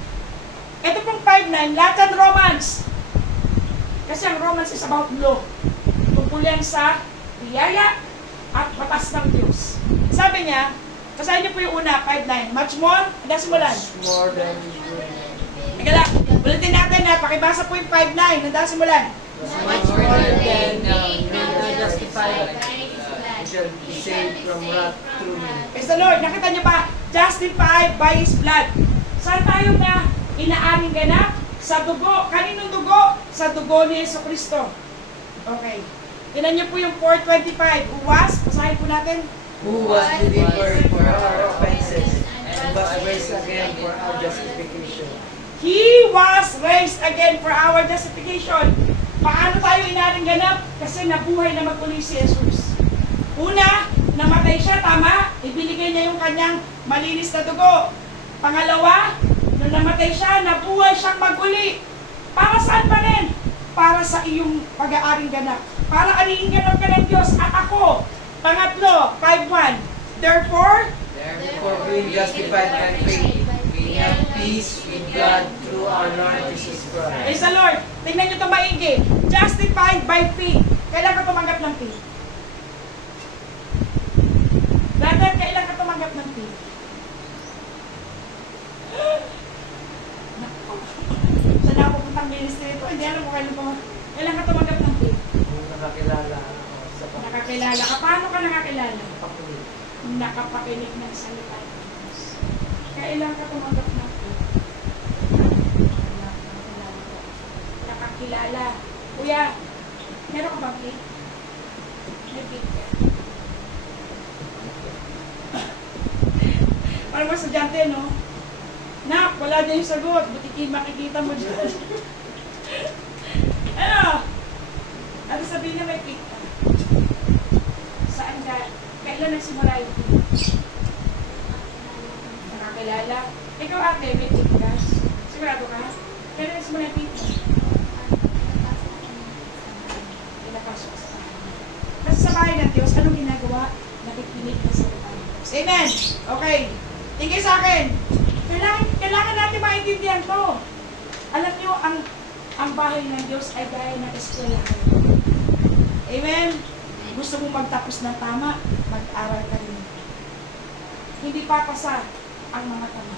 Ito pong 5:9, Latin Romance. Kasi ang Romance is about law. Tungkol yan sa biyaya at batas ng Diyos. Sabi niya, basahin niyo po yung una, 5:9. Much more, hanggang simulan. More than Nagala, ulitin natin na, pakibasa po yung 5:9, hanggang simulan. much more than justified. shall be saved from wrath through me. Praise the Lord, nakita niyo ba? Justified by His blood. Saan tayo na inaaring ganap? Sa dugo. Kaninong dugo? Sa dugo ni Jesucristo. Okay. Tinan niyo po yung 4:25. Uwas, basahin po natin. Who was delivered for our offenses and was raised again for our justification. He was raised again for our justification. Paano tayo inaring ganap? Kasi nabuhay na magmuli si Jesus. Una, namatay siya, tama? Ibinigay niya yung kanyang malinis na dugo. Pangalawa, nung namatay siya, nabuhay siyang maguli. Para saan pa rin? Para sa iyong pag-aaring ganap. Para anihin ganap ka ng Diyos at ako. Pangatlo, 5:1. Therefore, being justified by faith, we have peace with God through our Lord Jesus Christ. praise the Lord. Tingnan nyo ito maigi. Justified by faith. Kailan ka tumanggap ng faith? Brother, kailan ka tumanggap ng faith? Saan ako puntang ministry ito? Hindi alam ko kailan ko. Kailan ka tumanggap ng faith? Kung nakakilala ako sa Nakakilala ka. Paano ka nakakilala? pagpapakulit. Nakapakinig ng salita ng Diyos. Kailan ka tumanggap ng faith? Nakakilala. Kuya, meron ka bang faith? May faith ka. Parang mga estudyante, no? Nak, wala dyan yung sagot. Buti makikita mo dyan. Ano? Ano sabihin na may faith ka? Saan ka? Kailan nagsimula yung faith? Nakakilala. Ikaw ate, may faith ka? Sigurado ka? Kailan nagsimula yung faith mo? Pinapasok sa bahay. Kasi sa bahay ng Diyos, anong ginagawa? Nakikinig ka sa bahay ng Diyos. Amen? Okay. Tingin sa akin. Kailangan natin maintindihan to. Alam niyo, ang bahay ng Diyos ay gaya ng eskwelahan. Amen? Gusto mo magtapos ng tama, mag-aral ka rin. Hindi papasa ang mga tama.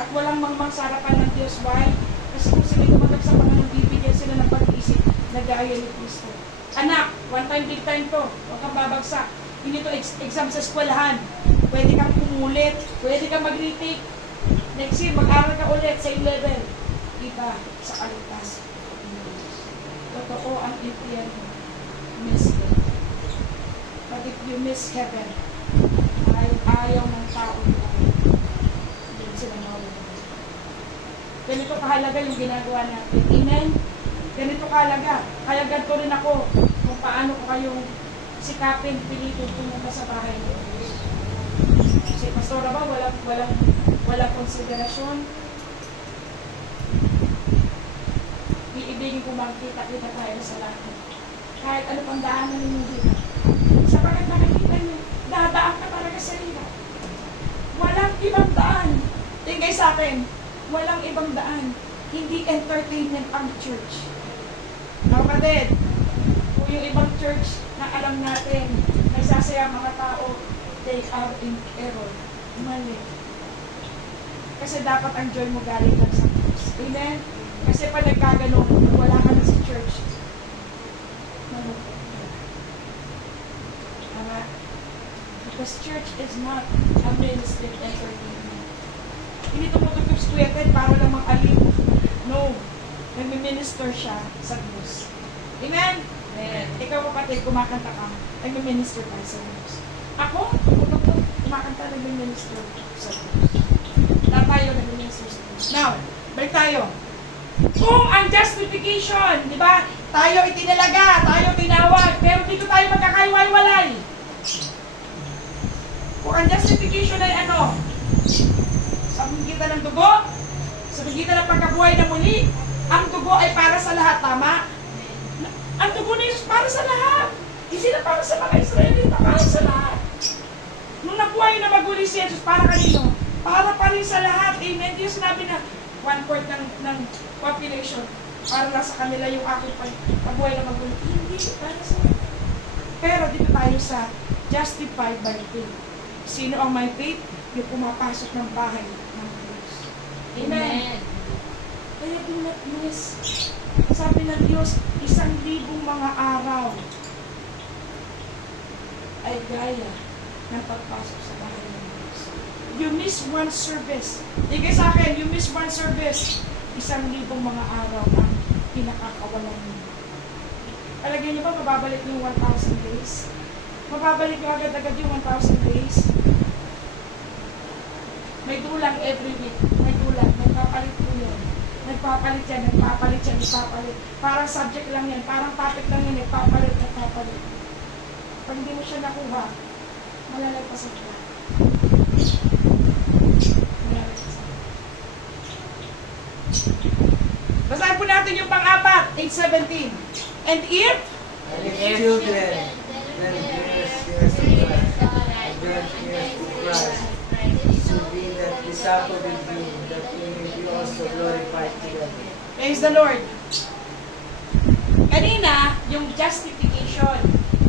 At walang mangmang sa harapan ng Diyos. Why? Kasi kung sila tumatak sa Panginoon, bibigyan sila ng pag-iisip na gaya ni Kristo. Anak, one time, big time to. Huwag kang babagsak. Hindi to exam sa eskwelahan. Pwede kang pumulit. Pwede kang mag-retake. Next year, mag-aral ka ulit, same level. Iba sa kaligtas. Totoo ang impyerno. Miss it. But if you miss heaven, ayaw ng tao nila. Hindi sila mawala. Ganito kahalaga yung ginagawa natin. Amen? Ganito kahalaga. Kaya ganito rin ako kung paano ko kayong sikapin, pilitin pumunta sa bahay niyo. Si Pastora ba, walang konsiderasyon. Iibigin ko makita-kita tayo sa lahat. Kahit ano pang daanan ninyo dito. Sapagkat nakikita niyo, dadaan ka talaga sa hirap. Walang ibang daan. Tingay sa akin, walang ibang daan. Hindi entertainment ang church. Kapatid, kung yung ibang church na alam natin, nagsasaya mga tao, they are in error. Mali. Kasi dapat ang joy mo galing lang sa Diyos. Amen? Kasi pag nagkaganon, wala ka na sa church. Tama? Because church is not a ministry entertainment. Hindi tumutugtog si Kuya Ted para lang mag-aliw. No. Nag-minister siya sa Diyos. Amen? Amen. Ikaw kapatid, kumakanta ka, nag-minister ka sa Diyos. Ako, kumakanta, nag-minister sa Diyos. Lahat tayo nag-minister sa Diyos. Now, balik tayo. Kung ang justification, di ba, tayo itinalaga, tayo tinawag, pero dito tayo magkakaiwalay. Kung ang justification ay ano? Sa pagitan ng dugo, sa pagitan ng pagkabuhay na muli, ang dugo ay para sa lahat, tama? Ang dugo ni Jesus para sa lahat. Hindi na para sa mga Israelita, para sa lahat. Nung nabuhay na maguli si Jesus, para kanino? Para pa rin sa lahat. Amen. Hindi yung sinabi na 1/4 ng population, para lang sa kanila yung aking pagbuhay na maguli. Hindi, para sa lahat. Pero dito tayo sa justified by faith. Sino ang may faith? Yung pumapasok ng bahay ng Diyos. Amen. Kaya do not miss. Sabi ng Diyos, 1,000 mga araw ay gaya ng pagpasok sa bahay ng Diyos. You miss one service. Tigay sa akin, you miss one service, 1,000 mga araw ang pinakakawalan niyo. Alagyan niyo ba, mababalik niyo yung 1,000 days? Mababalik niyo agad-agad yung 1,000 days? May dulang every week. May dulang. Nagpapalit po yun. Nagpapalit yan, nagpapalit yan, nagpapalit. Parang subject lang yan. Parang topic lang yan. Nagpapalit, nagpapalit. Pag hindi mo siya nakuha, malalagpasan ka. Malalagpasan. Basahin po natin yung pang-apat, 8:17. And if children, then bears years to Christ, and bears years to Christ, to be that disciple will be, that we may be also glorified together. praise the Lord. Kanina, yung justification.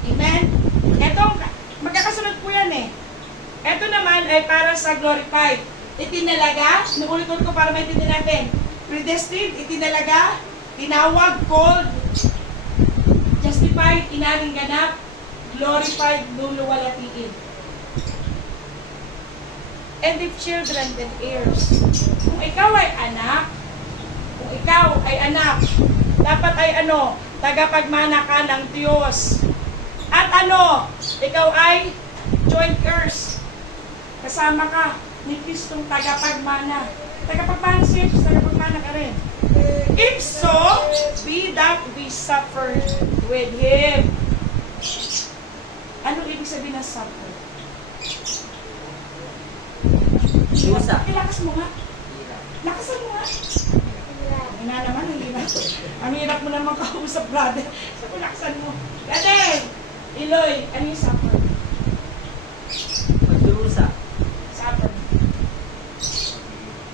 Amen? Etong, magkakasunod po yan eh. Ito naman ay para sa glorified. Itinalaga, nuulit-ulit ko para maintindihan natin. Predestined, itinalaga, tinawag, called, justified, inaring ganap, glorified, luluwalatiin. And if children, then heirs. Kung ikaw ay anak, dapat ay ano, tagapagmana ka ng Diyos. At ano, ikaw ay joint heirs. Kasama ka ni Kristong tagapagmana. Tagapagmana si Jesus, tagapagmana ka rin. If so, be that we suffer with Him. Ano ibig sabihin ng suffer? Lusa. Lakas mo nga. Lakasan mo nga. Ano naman, hindi na. Ang hirap mo naman kausap, brother. Sa lakasan mo. Brother! Iloy, ano yung suffer? Magdurusa. Suffer.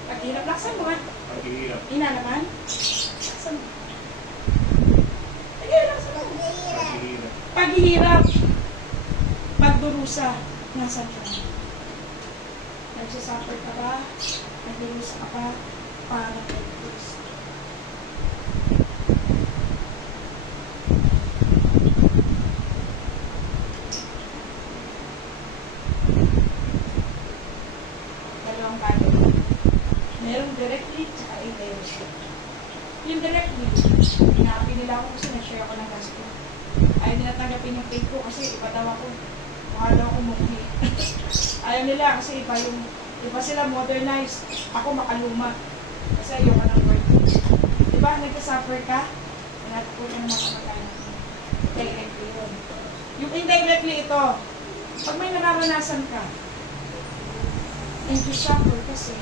Paghirap, lakasan mo nga. Ina naman. Lakasan mo. Paghirap, lakasan mo. Paghihirap. Pagdurusa. Nasaan ka? Nagsasuffer ka ba? Nagdurusa ka ba? Para kay Kristo. yung directly, tsaka indirectly. Yung directly, hinapin nila ako kasi nag-share ako ng gospel. Ayaw nila tanggapin yung faith ko kasi iba daw ako. Mukha daw ako mukhi. Ayaw nila kasi iba sila modernized. Ako makaluma. Kasi ayaw ko ng word. Diba, nagka-suffer ka? Hinapin ko ng mga kamag-anak mo. Directly yun. Yung indirectly ito, pag may nararanasan ka, and you suffer kasi,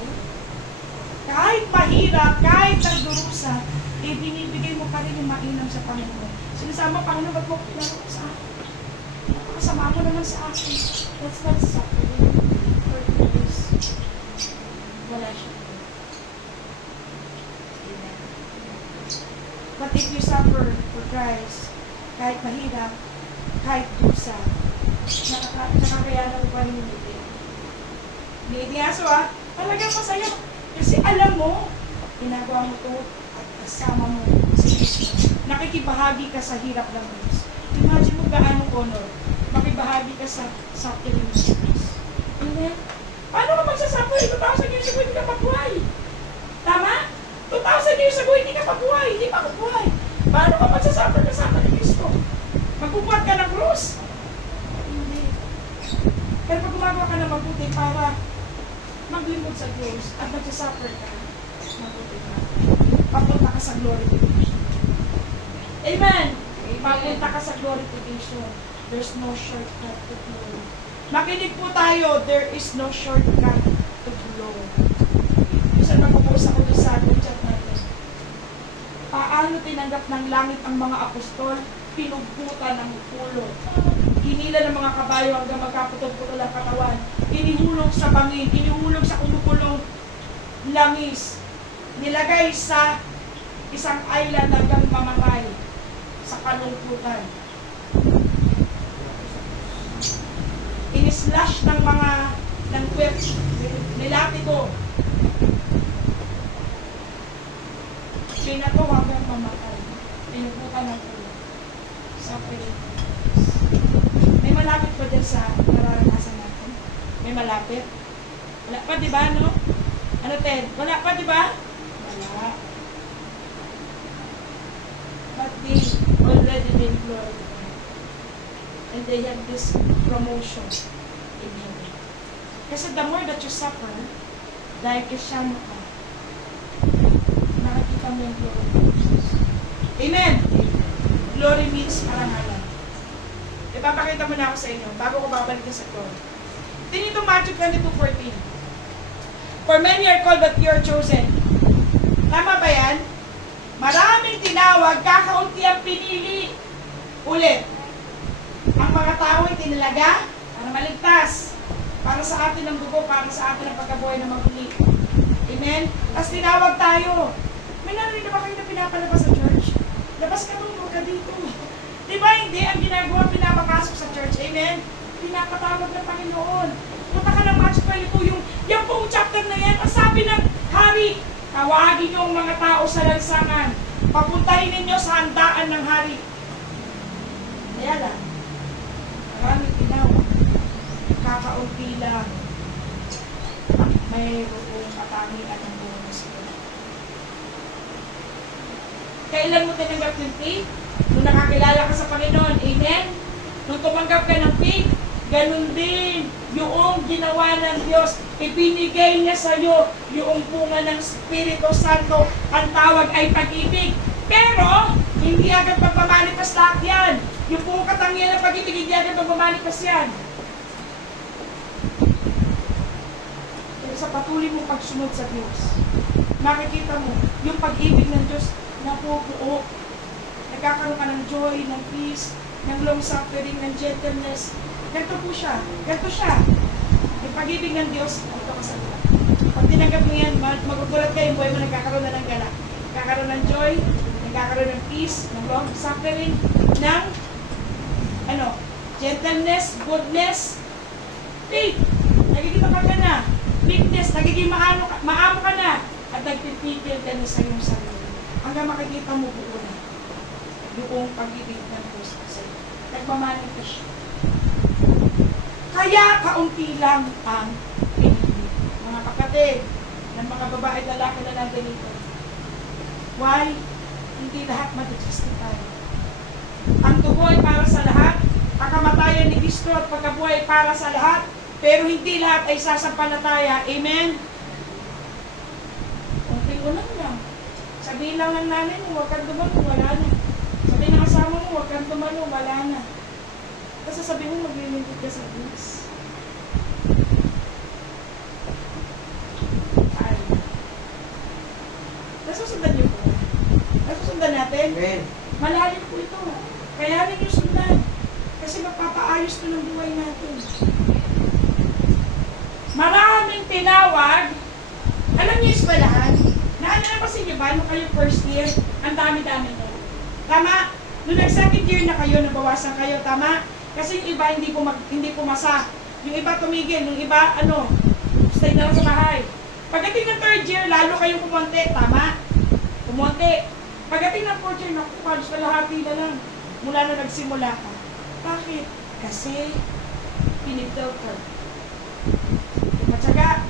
kahit mahirap, kahit nagdurusa, binibigay mo pa rin yung mainam sa Panginoon. Sinasama, Panginoon, ba't mo pinanong sa akin? Napakasama mo naman sa akin. That's not suffering for Christ. Wala siya. Amen. But if you suffer for Christ, kahit mahirap, kahit dusa, nakakayanan mo pa rin yung bigay. Niyaso talagang masaya. Kasi alam mo, ginagawa mo to at kasama mo si Kristo. Nakikibahagi ka sa hirap ng Diyos. Imagine mo gaano honor. Makibahagi ka sa suffering ng Diyos. Amen? Paano ka magsasuffer? 2,000 years ago, hindi ka pabuhay. Tama? 2,000 years ago, hindi ka pabuhay. Hindi pa pabuhay. Paano ka magsasuffer kasama ni Kristo? Magbubuhat ka ng krus? Hindi. Pero pag gumagawa ka na mabuti para maglimod sa Diyos at magsasuffer ka, mabuti ka. Papunta ka sa glorification. Amen! Papunta ka sa glorification. There's no shortcut to glory. Makinig po tayo, there is no shortcut to glory. Minsan mag-uus ako doon sa chat natin. Paano tinanggap ng langit ang mga apostol? Pinugputan ng ulo. Hinila ng mga kabayo hanggang magkaputol-putol ang katawan. Inihulog sa bangin, inihulog sa kumukulong langis. Nilagay sa isang island hanggang mamangay sa kalungkutan. Inislash ng mga ng whip, nilatiko. Pinato hanggang mamatay. Pinuputan ng ulo. Suffering. May malapit pa dyan sa nararanasan natin? May malapit? Wala pa, di ba, no? Ano, Ted? Wala pa, di ba? Wala. But they already been glorified. And they have this promotion in heaven. Kasi the more that you suffer, dahil Kristyano ka, nakikita mo yung glory of Jesus. Amen! Glory means karangalan. Ipapakita mo na ako sa inyo bago ko babalik sa glory. Tingin ito Matthew 22:14. For many are called but few are chosen. Tama ba yan? Maraming tinawag, kakaunti ang pinili. Ulit. Ang mga tao ay tinalaga para maligtas. Para sa atin ang dugo, para sa atin ang pagkabuhay na maguli. Amen? Tapos tinawag tayo. May narinig na ba kayo na pinapalabas sa church? Labas ka doon, huwag ka dito. Diba hindi ang ginagawa pinapapasok sa church? Amen? Pinapatawag ng Panginoon. Punta ka ng Matthew 22, yung pong chapter na yan, ang sabi ng hari, tawagin niyo ang mga tao sa lansangan. Papuntahin ninyo sa handaan ng hari. Kaya lang, maraming tinawag. Kakaunti lang. Mayroong katangian ng bonus ko. Kailan mo tinanggap yung faith? Nung nakakilala ka sa Panginoon. Amen? Nung tumanggap ka ng faith, ganun din yung ginawa ng Diyos. Ipinigay niya sa iyo yung bunga ng Espiritu Santo. Ang tawag ay pag-ibig. Pero, hindi agad pagmamanipas lahat yan. Yung buong katangian ng pag-ibig, hindi agad pagmamanipas yan. Pero sa patuloy mong pagsunod sa Diyos, makikita mo yung pag-ibig ng Diyos napupuo. Nagkakaroon ka ng joy, ng peace, ng long suffering, ng gentleness. Ganito po siya. Ganito siya. Yung pag-ibig ng Diyos, ito ka sa lupa. Pag tinanggap mo yan, magugulat kayo, yung buhay mo nagkakaroon na ng gala. Nagkakaroon ng joy, nagkakaroon ng peace, ng long suffering, ng gentleness, goodness, faith. Nagiging mapag ka na. Meekness, nagiging maamo ka na. At nagpipigil ka na sa iyong sarili. Hanggang makikita mo buo na yung pag-ibig ng Diyos sa iyo. Nagmamanin ka siya. Kaya kaunti lang ang pinili. Mga kapatid, ng mga babae at lalaki na natin dito. Why? Hindi lahat mag-justify. Ang dugo ay para sa lahat, ang kamatayan ni Kristo at pagkabuhay ay para sa lahat, pero hindi lahat ay sasampalataya. Amen? Okay, ulang lang. Sabihin lang ng nanay mo, huwag kang dumalo, wala na. Sabihin ng kasama mo, huwag kang dumalo, wala na. Kasi sabihin mo, maglilingkod ka sa Diyos. Ay. Nasusundan niyo po. Nasusundan natin. Amen. Malalim po ito. Kaya rin yung sundan. Kasi mapapaayos ko ng buhay natin. Maraming tinawag. Alam niyo yung eskwelahan? Napasin niyo ba? Nung kayo first year, ang dami-dami nyo. Tama? Nung nag-second year na kayo, nabawasan kayo. Tama? Kasi yung iba hindi pumasa. Yung iba tumigil. Yung iba, stay na lang sa bahay. Pagdating ng third year, lalo kayong kumonte. Tama? Kumonte. Pagdating ng fourth year, naku, halos kalahati na lang. Mula na nagsimula ka. Bakit? Kasi, pinifilter. Yung matyaga,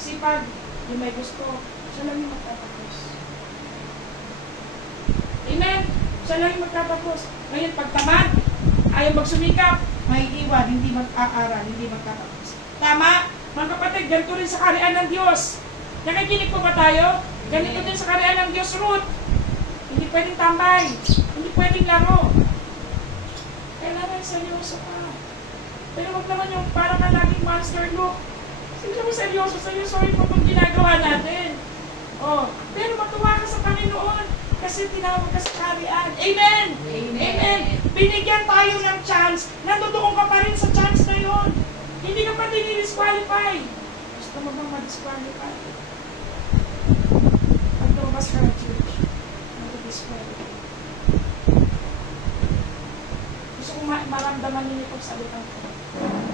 sipag, yung may gusto, siya lang yung magtatapos. Amen? Siya lang yung magtatapos. Ngayon, pag tamad, ayaw magsumikap, may iwan, hindi mag-aaral, hindi magtatapos. Tama? Mga kapatid, ganito rin sa kaharian ng Diyos. Nakikinig po ba tayo? Ganito din sa kaharian ng Diyos, Ruth. Hindi pwedeng tambay. Hindi pwedeng laro. Kailangan seryoso ka. Pero wag naman yung parang nga laging monster look. Hindi mo seryoso sa'yo. Sorry po kung ginagawa natin. Pero matuwa ka sa Panginoon. Kasi tinawag ka sa kaharian. Amen! Amen! Binigyan tayo ng chance. Nandoon ka pa rin sa chance na yun. Hindi ka pa dinidisqualify. Gusto mo bang ma-disqualify? Pag tumabas ka ng church, ma-disqualify. Gusto kong maramdaman nyo itong salitang ko.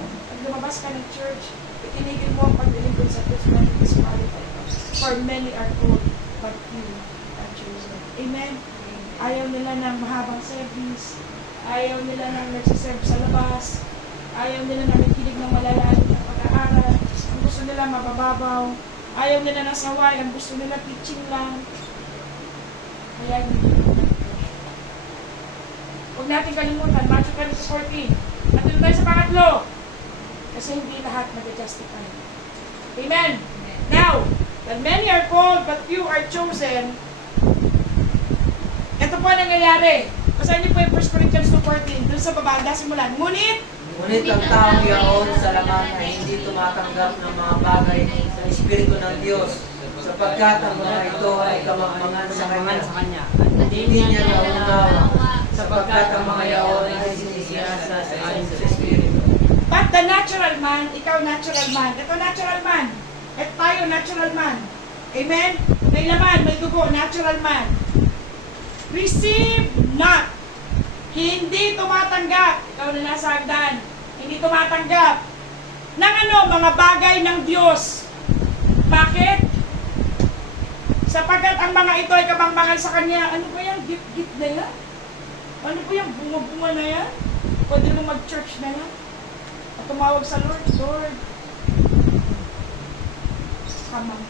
Pag lumabas ka ng church, itinigil mo ang paglilingkod sa Diyos, ma-disqualify ka. For many are called, but few are chosen. Amen? Ayaw nila ng mahabang service. Ayaw nila ng nagsiserve sa labas. Ayaw nila na nakikinig ng malalalim ng pag-aaral. Ang gusto nila mabababaw. Ayaw nila ng saway. Ang gusto nila teaching lang. Kaya huwag natin kalimutan. Matthew 20:14. Nandun tayo sa pangatlo. Kasi hindi lahat nag-justify. Amen? Now, when many are called but few are chosen, ito po ang nangyayari. Basahin niyo po yung 1 Corinthians 2:14. Doon sa baba, simulan. Ngunit ang taong yaon sa laman ay hindi tumatanggap ng mga bagay sa Espiritu ng Diyos, sapagkat ang mga ito ay kamangmangan sa Kanya. Hindi niya naunawa, sapagkat ang mga yaon ay sinisiyasa sa Espiritu. but the natural man, ikaw natural man. Ito natural man. At tayo natural man. Amen? May laman, may dugo, natural man. Receive not. Hindi tumatanggap. Ikaw na nasa hagdan. Hindi tumatanggap ng mga bagay ng Diyos. Bakit? Sapagkat ang mga ito ay kabangbangan sa Kanya. Ano ba yan? Gift na yan? Ano ba yung bunga-bunga na yan? Pwede mo mag-church na yan? At tumawag sa Lord, Lord, come on.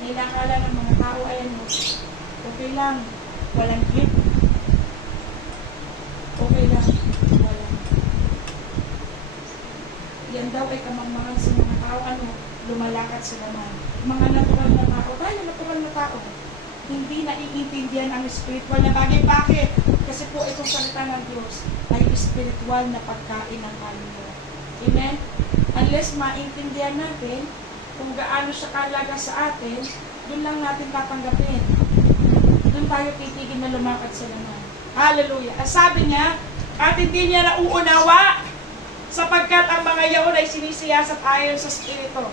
Nilakala ng mga tao, ayan mo, okay lang, walang gift. Okay lang, walang. Yan daw ay kamangmangan sa mga tao, lumalakad sila man. Mga natural na tao, tayo natural na tao, hindi naiintindihan ang spiritual na bagay. Bakit? Kasi po itong salita ng Diyos ay spiritual na pagkain ng kaluluwa. Amen? Unless maintindihan natin kung gaano siya kalaga sa atin, doon lang natin tatanggapin. Doon tayo titigin na lumakad sa laman. Hallelujah. Sabi niya, at hindi niya nauunawa sapagkat ang mga yaon ay sinisiyasat ayon sa Espiritu.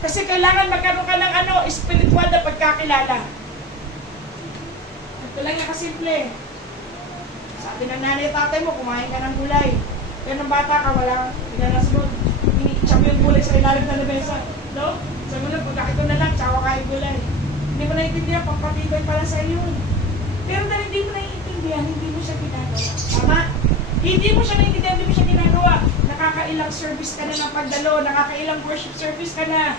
Kasi kailangan magkaroon ka ng spiritual na pagkakilala. Ito lang yung kasimple. Sabi ng nanay at tatay mo, kumain ka ng gulay. Kaya ng bata ka, wala kang nasunod. Ini-cham yung gulay sa ilalim na labesa. No? Sabi mo lang, pagkakit ko na lang, tsawa kayo gulay. Hindi mo naiintindihan, pagpatibay pala sa iyo. Pero dahil hindi mo naiintindihan, hindi mo siya ginagawa. Tama? Hindi mo siya naiintindihan, hindi mo siya ginagawa. nakakailang service ka na ng pagdalo, nakakailang worship service ka na.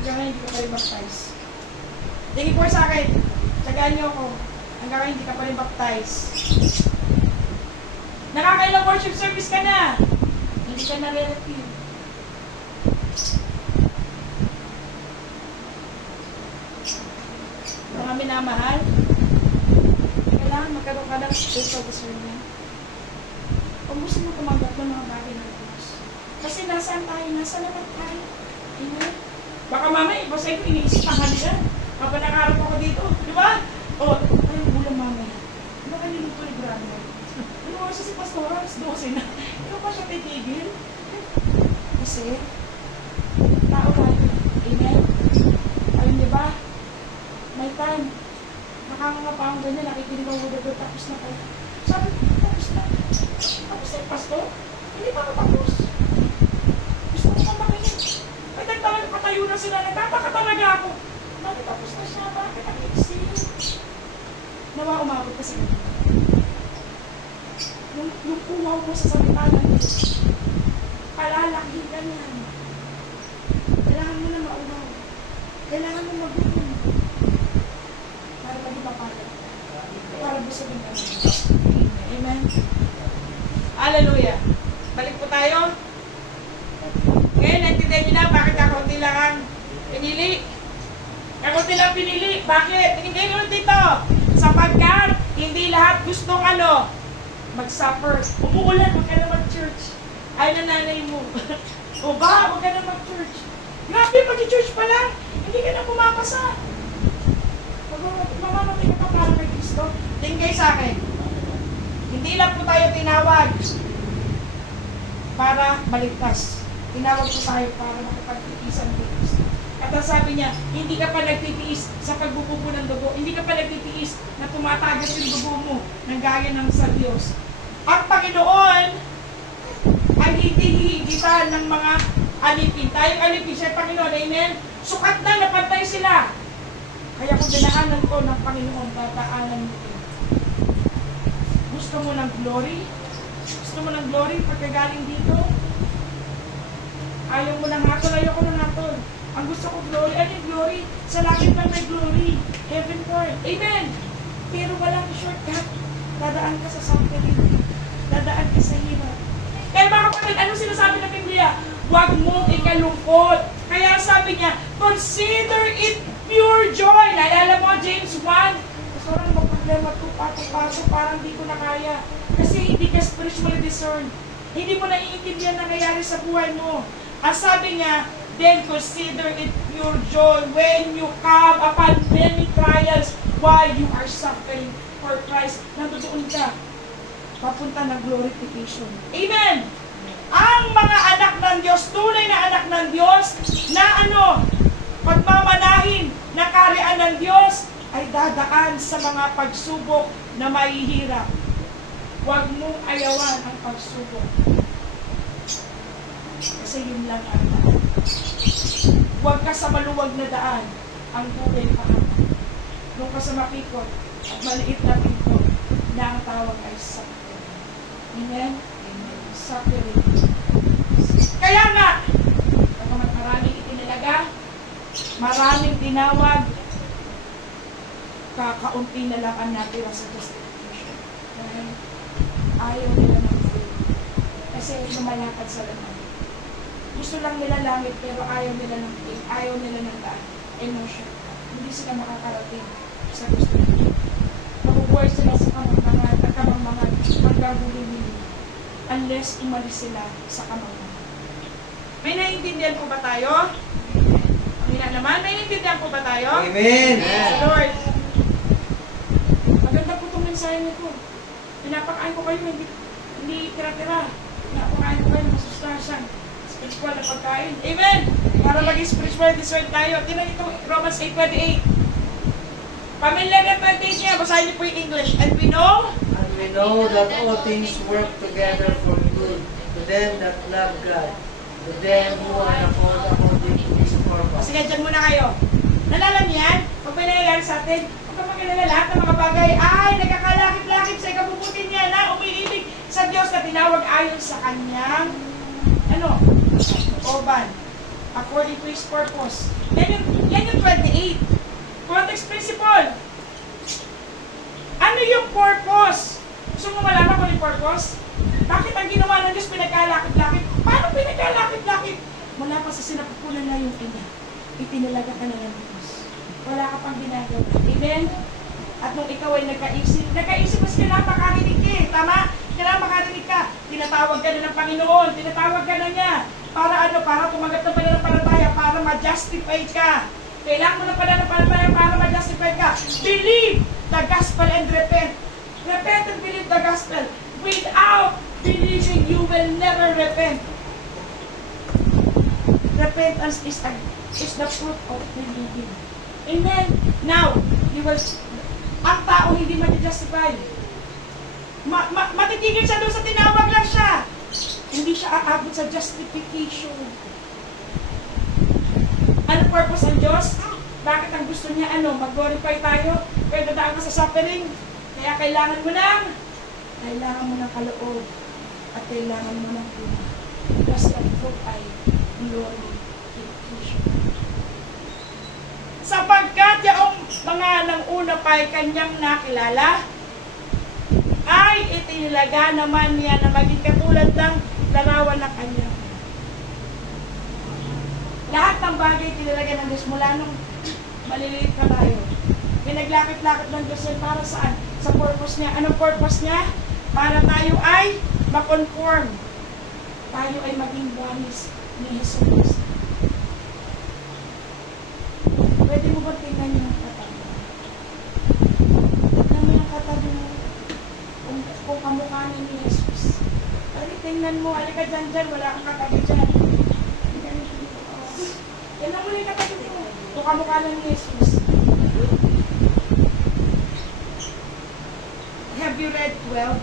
Hanggang ngayon, hindi ka pa rin baptize. Tingin po sa akin, tsagaan niyo ako. Hanggang ngayon, hindi ka pa rin baptize. Nakakailang worship service ka na. Hindi ka na relative. Mga minamahal, kailangan magkaroon ka ng spiritual discernment. Kung gusto mo tumanggap ng mga bagay ng Diyos. Kasi nasaan tayo? Nasa naman tayo. Amen? Baka mamay, basta ito iniisip ang halika. Kapag nakarap ako dito, di ba? O, ayun, ulam mamay. Di ba kaniluto ni Grandma? Ano nga siya si Pastora? 12 na. Ano pa siya titigil? Kasi, tao tayo. Amen? Ayun, di ba? May time. Nakakangapa akong ganyan, nakikinig ako doon, tapos na kayo. Sabi ko, tapos na. Tapos na yung pastor? Hindi pa ako tapos. Gusto ko pa makinig. Ay, nagtalag patayo na sila, nagtataka talaga ako. Bakit tapos na siya? Bakit ang exit? Nawa umabot ka sa ganyan. Yung uwaw mo sa salita ng Diyos, palalaking ka niyan. Kailangan mo na mauwaw. Kailangan mo magutom. Para maging papalag. Para busogin ka naman. Amen? Hallelujah. Balik po tayo. Ngayon, naintindihan niyo na bakit kakaunti lang ang pinili. Kakaunti lang pinili. Bakit? Tingin kayo dito. Sapagkat hindi lahat gustong mag-suffer. Umuulan, huwag ka na mag-church. Ay na nanay mo. O ba, huwag ka na mag-church. Grabe, mag-church pa lang. Hindi ka na pumapasa. Mamamatay ka pa para kay Kristo. Tingin kayo sa akin. Hindi lang po tayo tinawag para maligtas. Tinawag po tayo para makapagtitiisan kay Kristo. At ang sabi niya, hindi ka pa nagtitiis sa pagbububo ng dugo. Hindi ka pa nagtitiis na tumatagas yung dugo mo ng gaya ng sa Diyos. Ang Panginoon ay hindi hihigitan ng mga alipin. Tayong alipin siya, Panginoon, amen? Sukat na, napantay sila. Kaya kung dinaanan ko ng Panginoon, dadaanan mo ito. Gusto mo ng glory? Gusto mo ng glory pagkagaling dito? Ayaw mo ng hatol, ayoko ng hatol. Ang gusto ko glory, ano yung glory? Sa langit lang may glory. Heaven court. Amen! Pero walang shortcut. Dadaan ka sa suffering. Dadaan ka sa hirap. Kaya mga kapatid, ano sinasabi ng Biblia? Huwag mong ikalungkot. Kaya sabi niya, consider it pure joy. Naalala mo, James 1? Gusto rin mag-problema ito, pato-pato, parang di ko na kaya. Kasi hindi ka spiritually discerned. Hindi mo naiintindihan na nangyayari sa buhay mo. Ang sabi niya, then consider it pure joy when you come upon many trials while you are suffering for Christ. Nandoon ka. Papunta ng glorification. Amen! Ang mga anak ng Diyos, tunay na anak ng Diyos, na pagmamanahin na kaharian ng Diyos, ay dadaan sa mga pagsubok na mahihirap. Huwag mong ayawan ang pagsubok. Kasi yun lang ang daan. Huwag ka sa maluwag na daan, ang buhay pahaba. Nung ka sa makikot at maliit na pinto, na ang tawag ay suffering. Amen? Suffering. Kaya nga, maraming itinalaga, maraming tinawag, kakaunti na lang ang natira sa justification. Dahil ayaw nila ng faith. Kasi lumalakad sa laman. Gusto lang nila langit, pero ayaw nila ng faith, ayaw nila ng daan, emotion. Hindi sila makakarating sa gusto nila. Mabubuhay sila sa kamangmangan hanggang huli nila. Unless umalis sila sa kamangmangan. May naiintindihan po ba tayo? Amina naman, may naiintindihan po ba tayo? Amen! Yes, Lord. Maganda po itong mensahe nito. Pinapakain ko kayo, hindi tira-tira. Pinapakain ko kayo ng masustansyan. Spiritual na pagkain. Amen! Para maging spiritual discerned tayo. Tingnan ito, Romans 8:28. Pamilya ng 28 niya, basahin niyo po yung English. And we know that all things work together for good to them that love God, to them who are called according to His purpose. Sige, dyan muna kayo. Nalala niyo yan? Pag may nangyayari sa atin, ka magalala, lahat ng mga bagay ay nagkakalakit-lakit sa ikabubuti niya na umiibig sa Diyos na tinawag ayon sa kanyang oban. According to His purpose. Yan yung 28. Context principle. Ano yung purpose? Gusto mo malaman kung yung purpose? Bakit ang ginawa ng Diyos pinagkalakit-lakit? Paano pinagkalakit-lakit? Mula pa sa sinapupunan na yung ina. Itinalaga ka na ng Diyos. Wala ka pang ginagawa. Amen? At nung ikaw ay nagkaisip mas kailangan makarinig ka eh. Tama? Kailangan makarinig ka. Tinatawag ka na ng Panginoon. Tinatawag ka na niya. Para para tumagat ng pananampalataya, para ma-justify ka. Kailangan mo ng pananampalataya para ma-justify ka. Believe the gospel and repent. Repent and believe the gospel. Without believing, you will never repent. Repentance is the fruit of believing. Amen. Now, ang tao hindi ma-justify. Matitigil siya doon sa tinawag lang siya. Hindi siya aabot sa justification. Ano purpose ng Diyos? Bakit ang gusto niya mag-glorify tayo? Kaya dadaan ka sa suffering. Kaya kailangan mo ng kaloob. At kailangan mo ng puna. Kasi ang fruit ay glorification. Sapagkat yung mga nang una pa ay kanyang nakilala, ay itinilaga naman niya na maging katulad ng larawan na kanya. Lahat ng bagay tinalaga ng Diyos mula nung maliliit na tayo. Pinaglakit-lakit ng Diyos yan para saan? Sa purpose niya. Anong purpose niya? Para tayo ay makonform. Tayo ay maging wanis ni Jesus. Pwede mo ba tingnan yung katabi mo? Tingnan mo yung katabi mo kung kamukha ni Jesus. Tingnan mo, halika dyan, wala kang katabi dyan. Tingnan mo yung katabi mo. Kung kamukha ni Jesus. Have you read 12?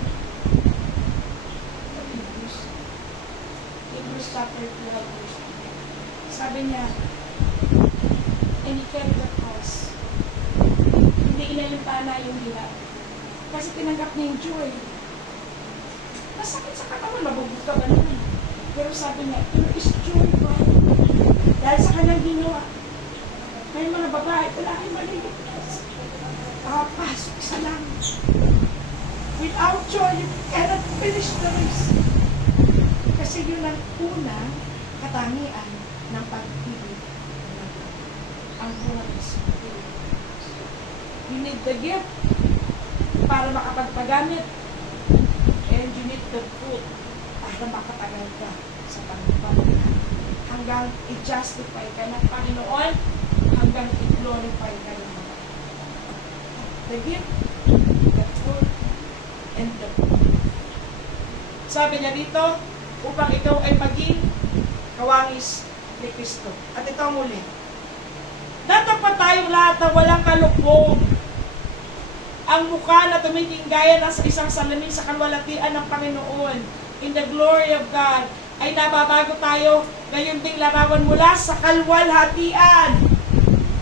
Hebrews chapter 12. Sabi niya, and he carried the cross. Hindi inalimpana yung hirap. Kasi tinanggap niya yung joy. Masakit sa katawan, mabubog ka ba naman? Pero sabi niya, there is joy ba? Dahil sa kanyang ginawa, may mga babae, wala kayong maliligtas. Pasok sa langit. Without joy, you cannot finish the race. Kasi yun ang unang katangian ng pag-ibig. Ang buhay is you need the gift para makapagpagamit. And you need the fruit para makatagal ka sa Panginoon. Hanggang i-justify ka ng Panginoon, hanggang i-glorify ka ng mga. The gift, the fruit, and the fruit. Sabi niya dito, upang ikaw ay maging kawangis ni Kristo. At ito muli, datapat tayong lahat na walang kalukbong. Ang mukha na tumingin gaya na sa isang salamin sa kalwalatian ng Panginoon, in the glory of God, ay nababago tayo, gayon ding larawan mula sa kalwalhatian.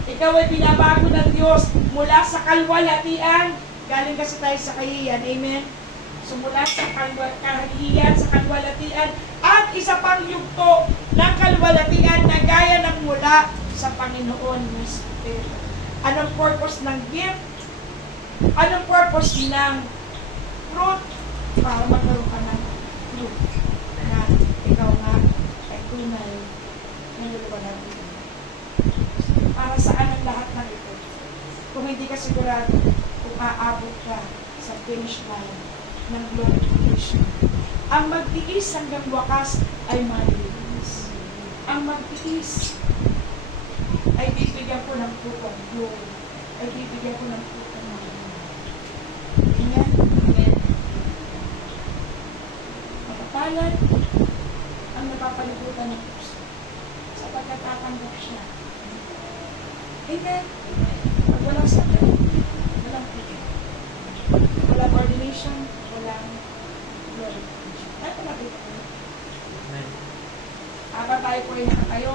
Ikaw ay binabago ng Diyos mula sa kalwalhatian. Galing kasi tayo sa kahihiyan. Amen? So mula sa kahihiyan, sa kalwalhatian, at isa pang yugto ng kalwalhatian na gaya ng mula sa Panginoon ng Espiritu. Anong purpose ng gift? Anong purpose ng fruit? Para magkaroon ka ng fruit na ikaw nga ay tunay na niluluwalhati. Para saan ang lahat ng ito? Kung hindi ka sigurado kung aabot ka sa finish line ng glorification. Ang magtiis hanggang wakas ay maliligtas. Ang magtiis ay bibigyan ko ng fruit of glory. Ay bibigyan ko ng fruit of glory. Amen? Amen. Mapapalad ang napapalibutan ng puso sapagkat tatanggap siya. Amen? Pag walang sakit, walang pigil. Walang ordination, walang glorification. Tayo nakita ko. Amen. Habang tayo po ay nakatayo,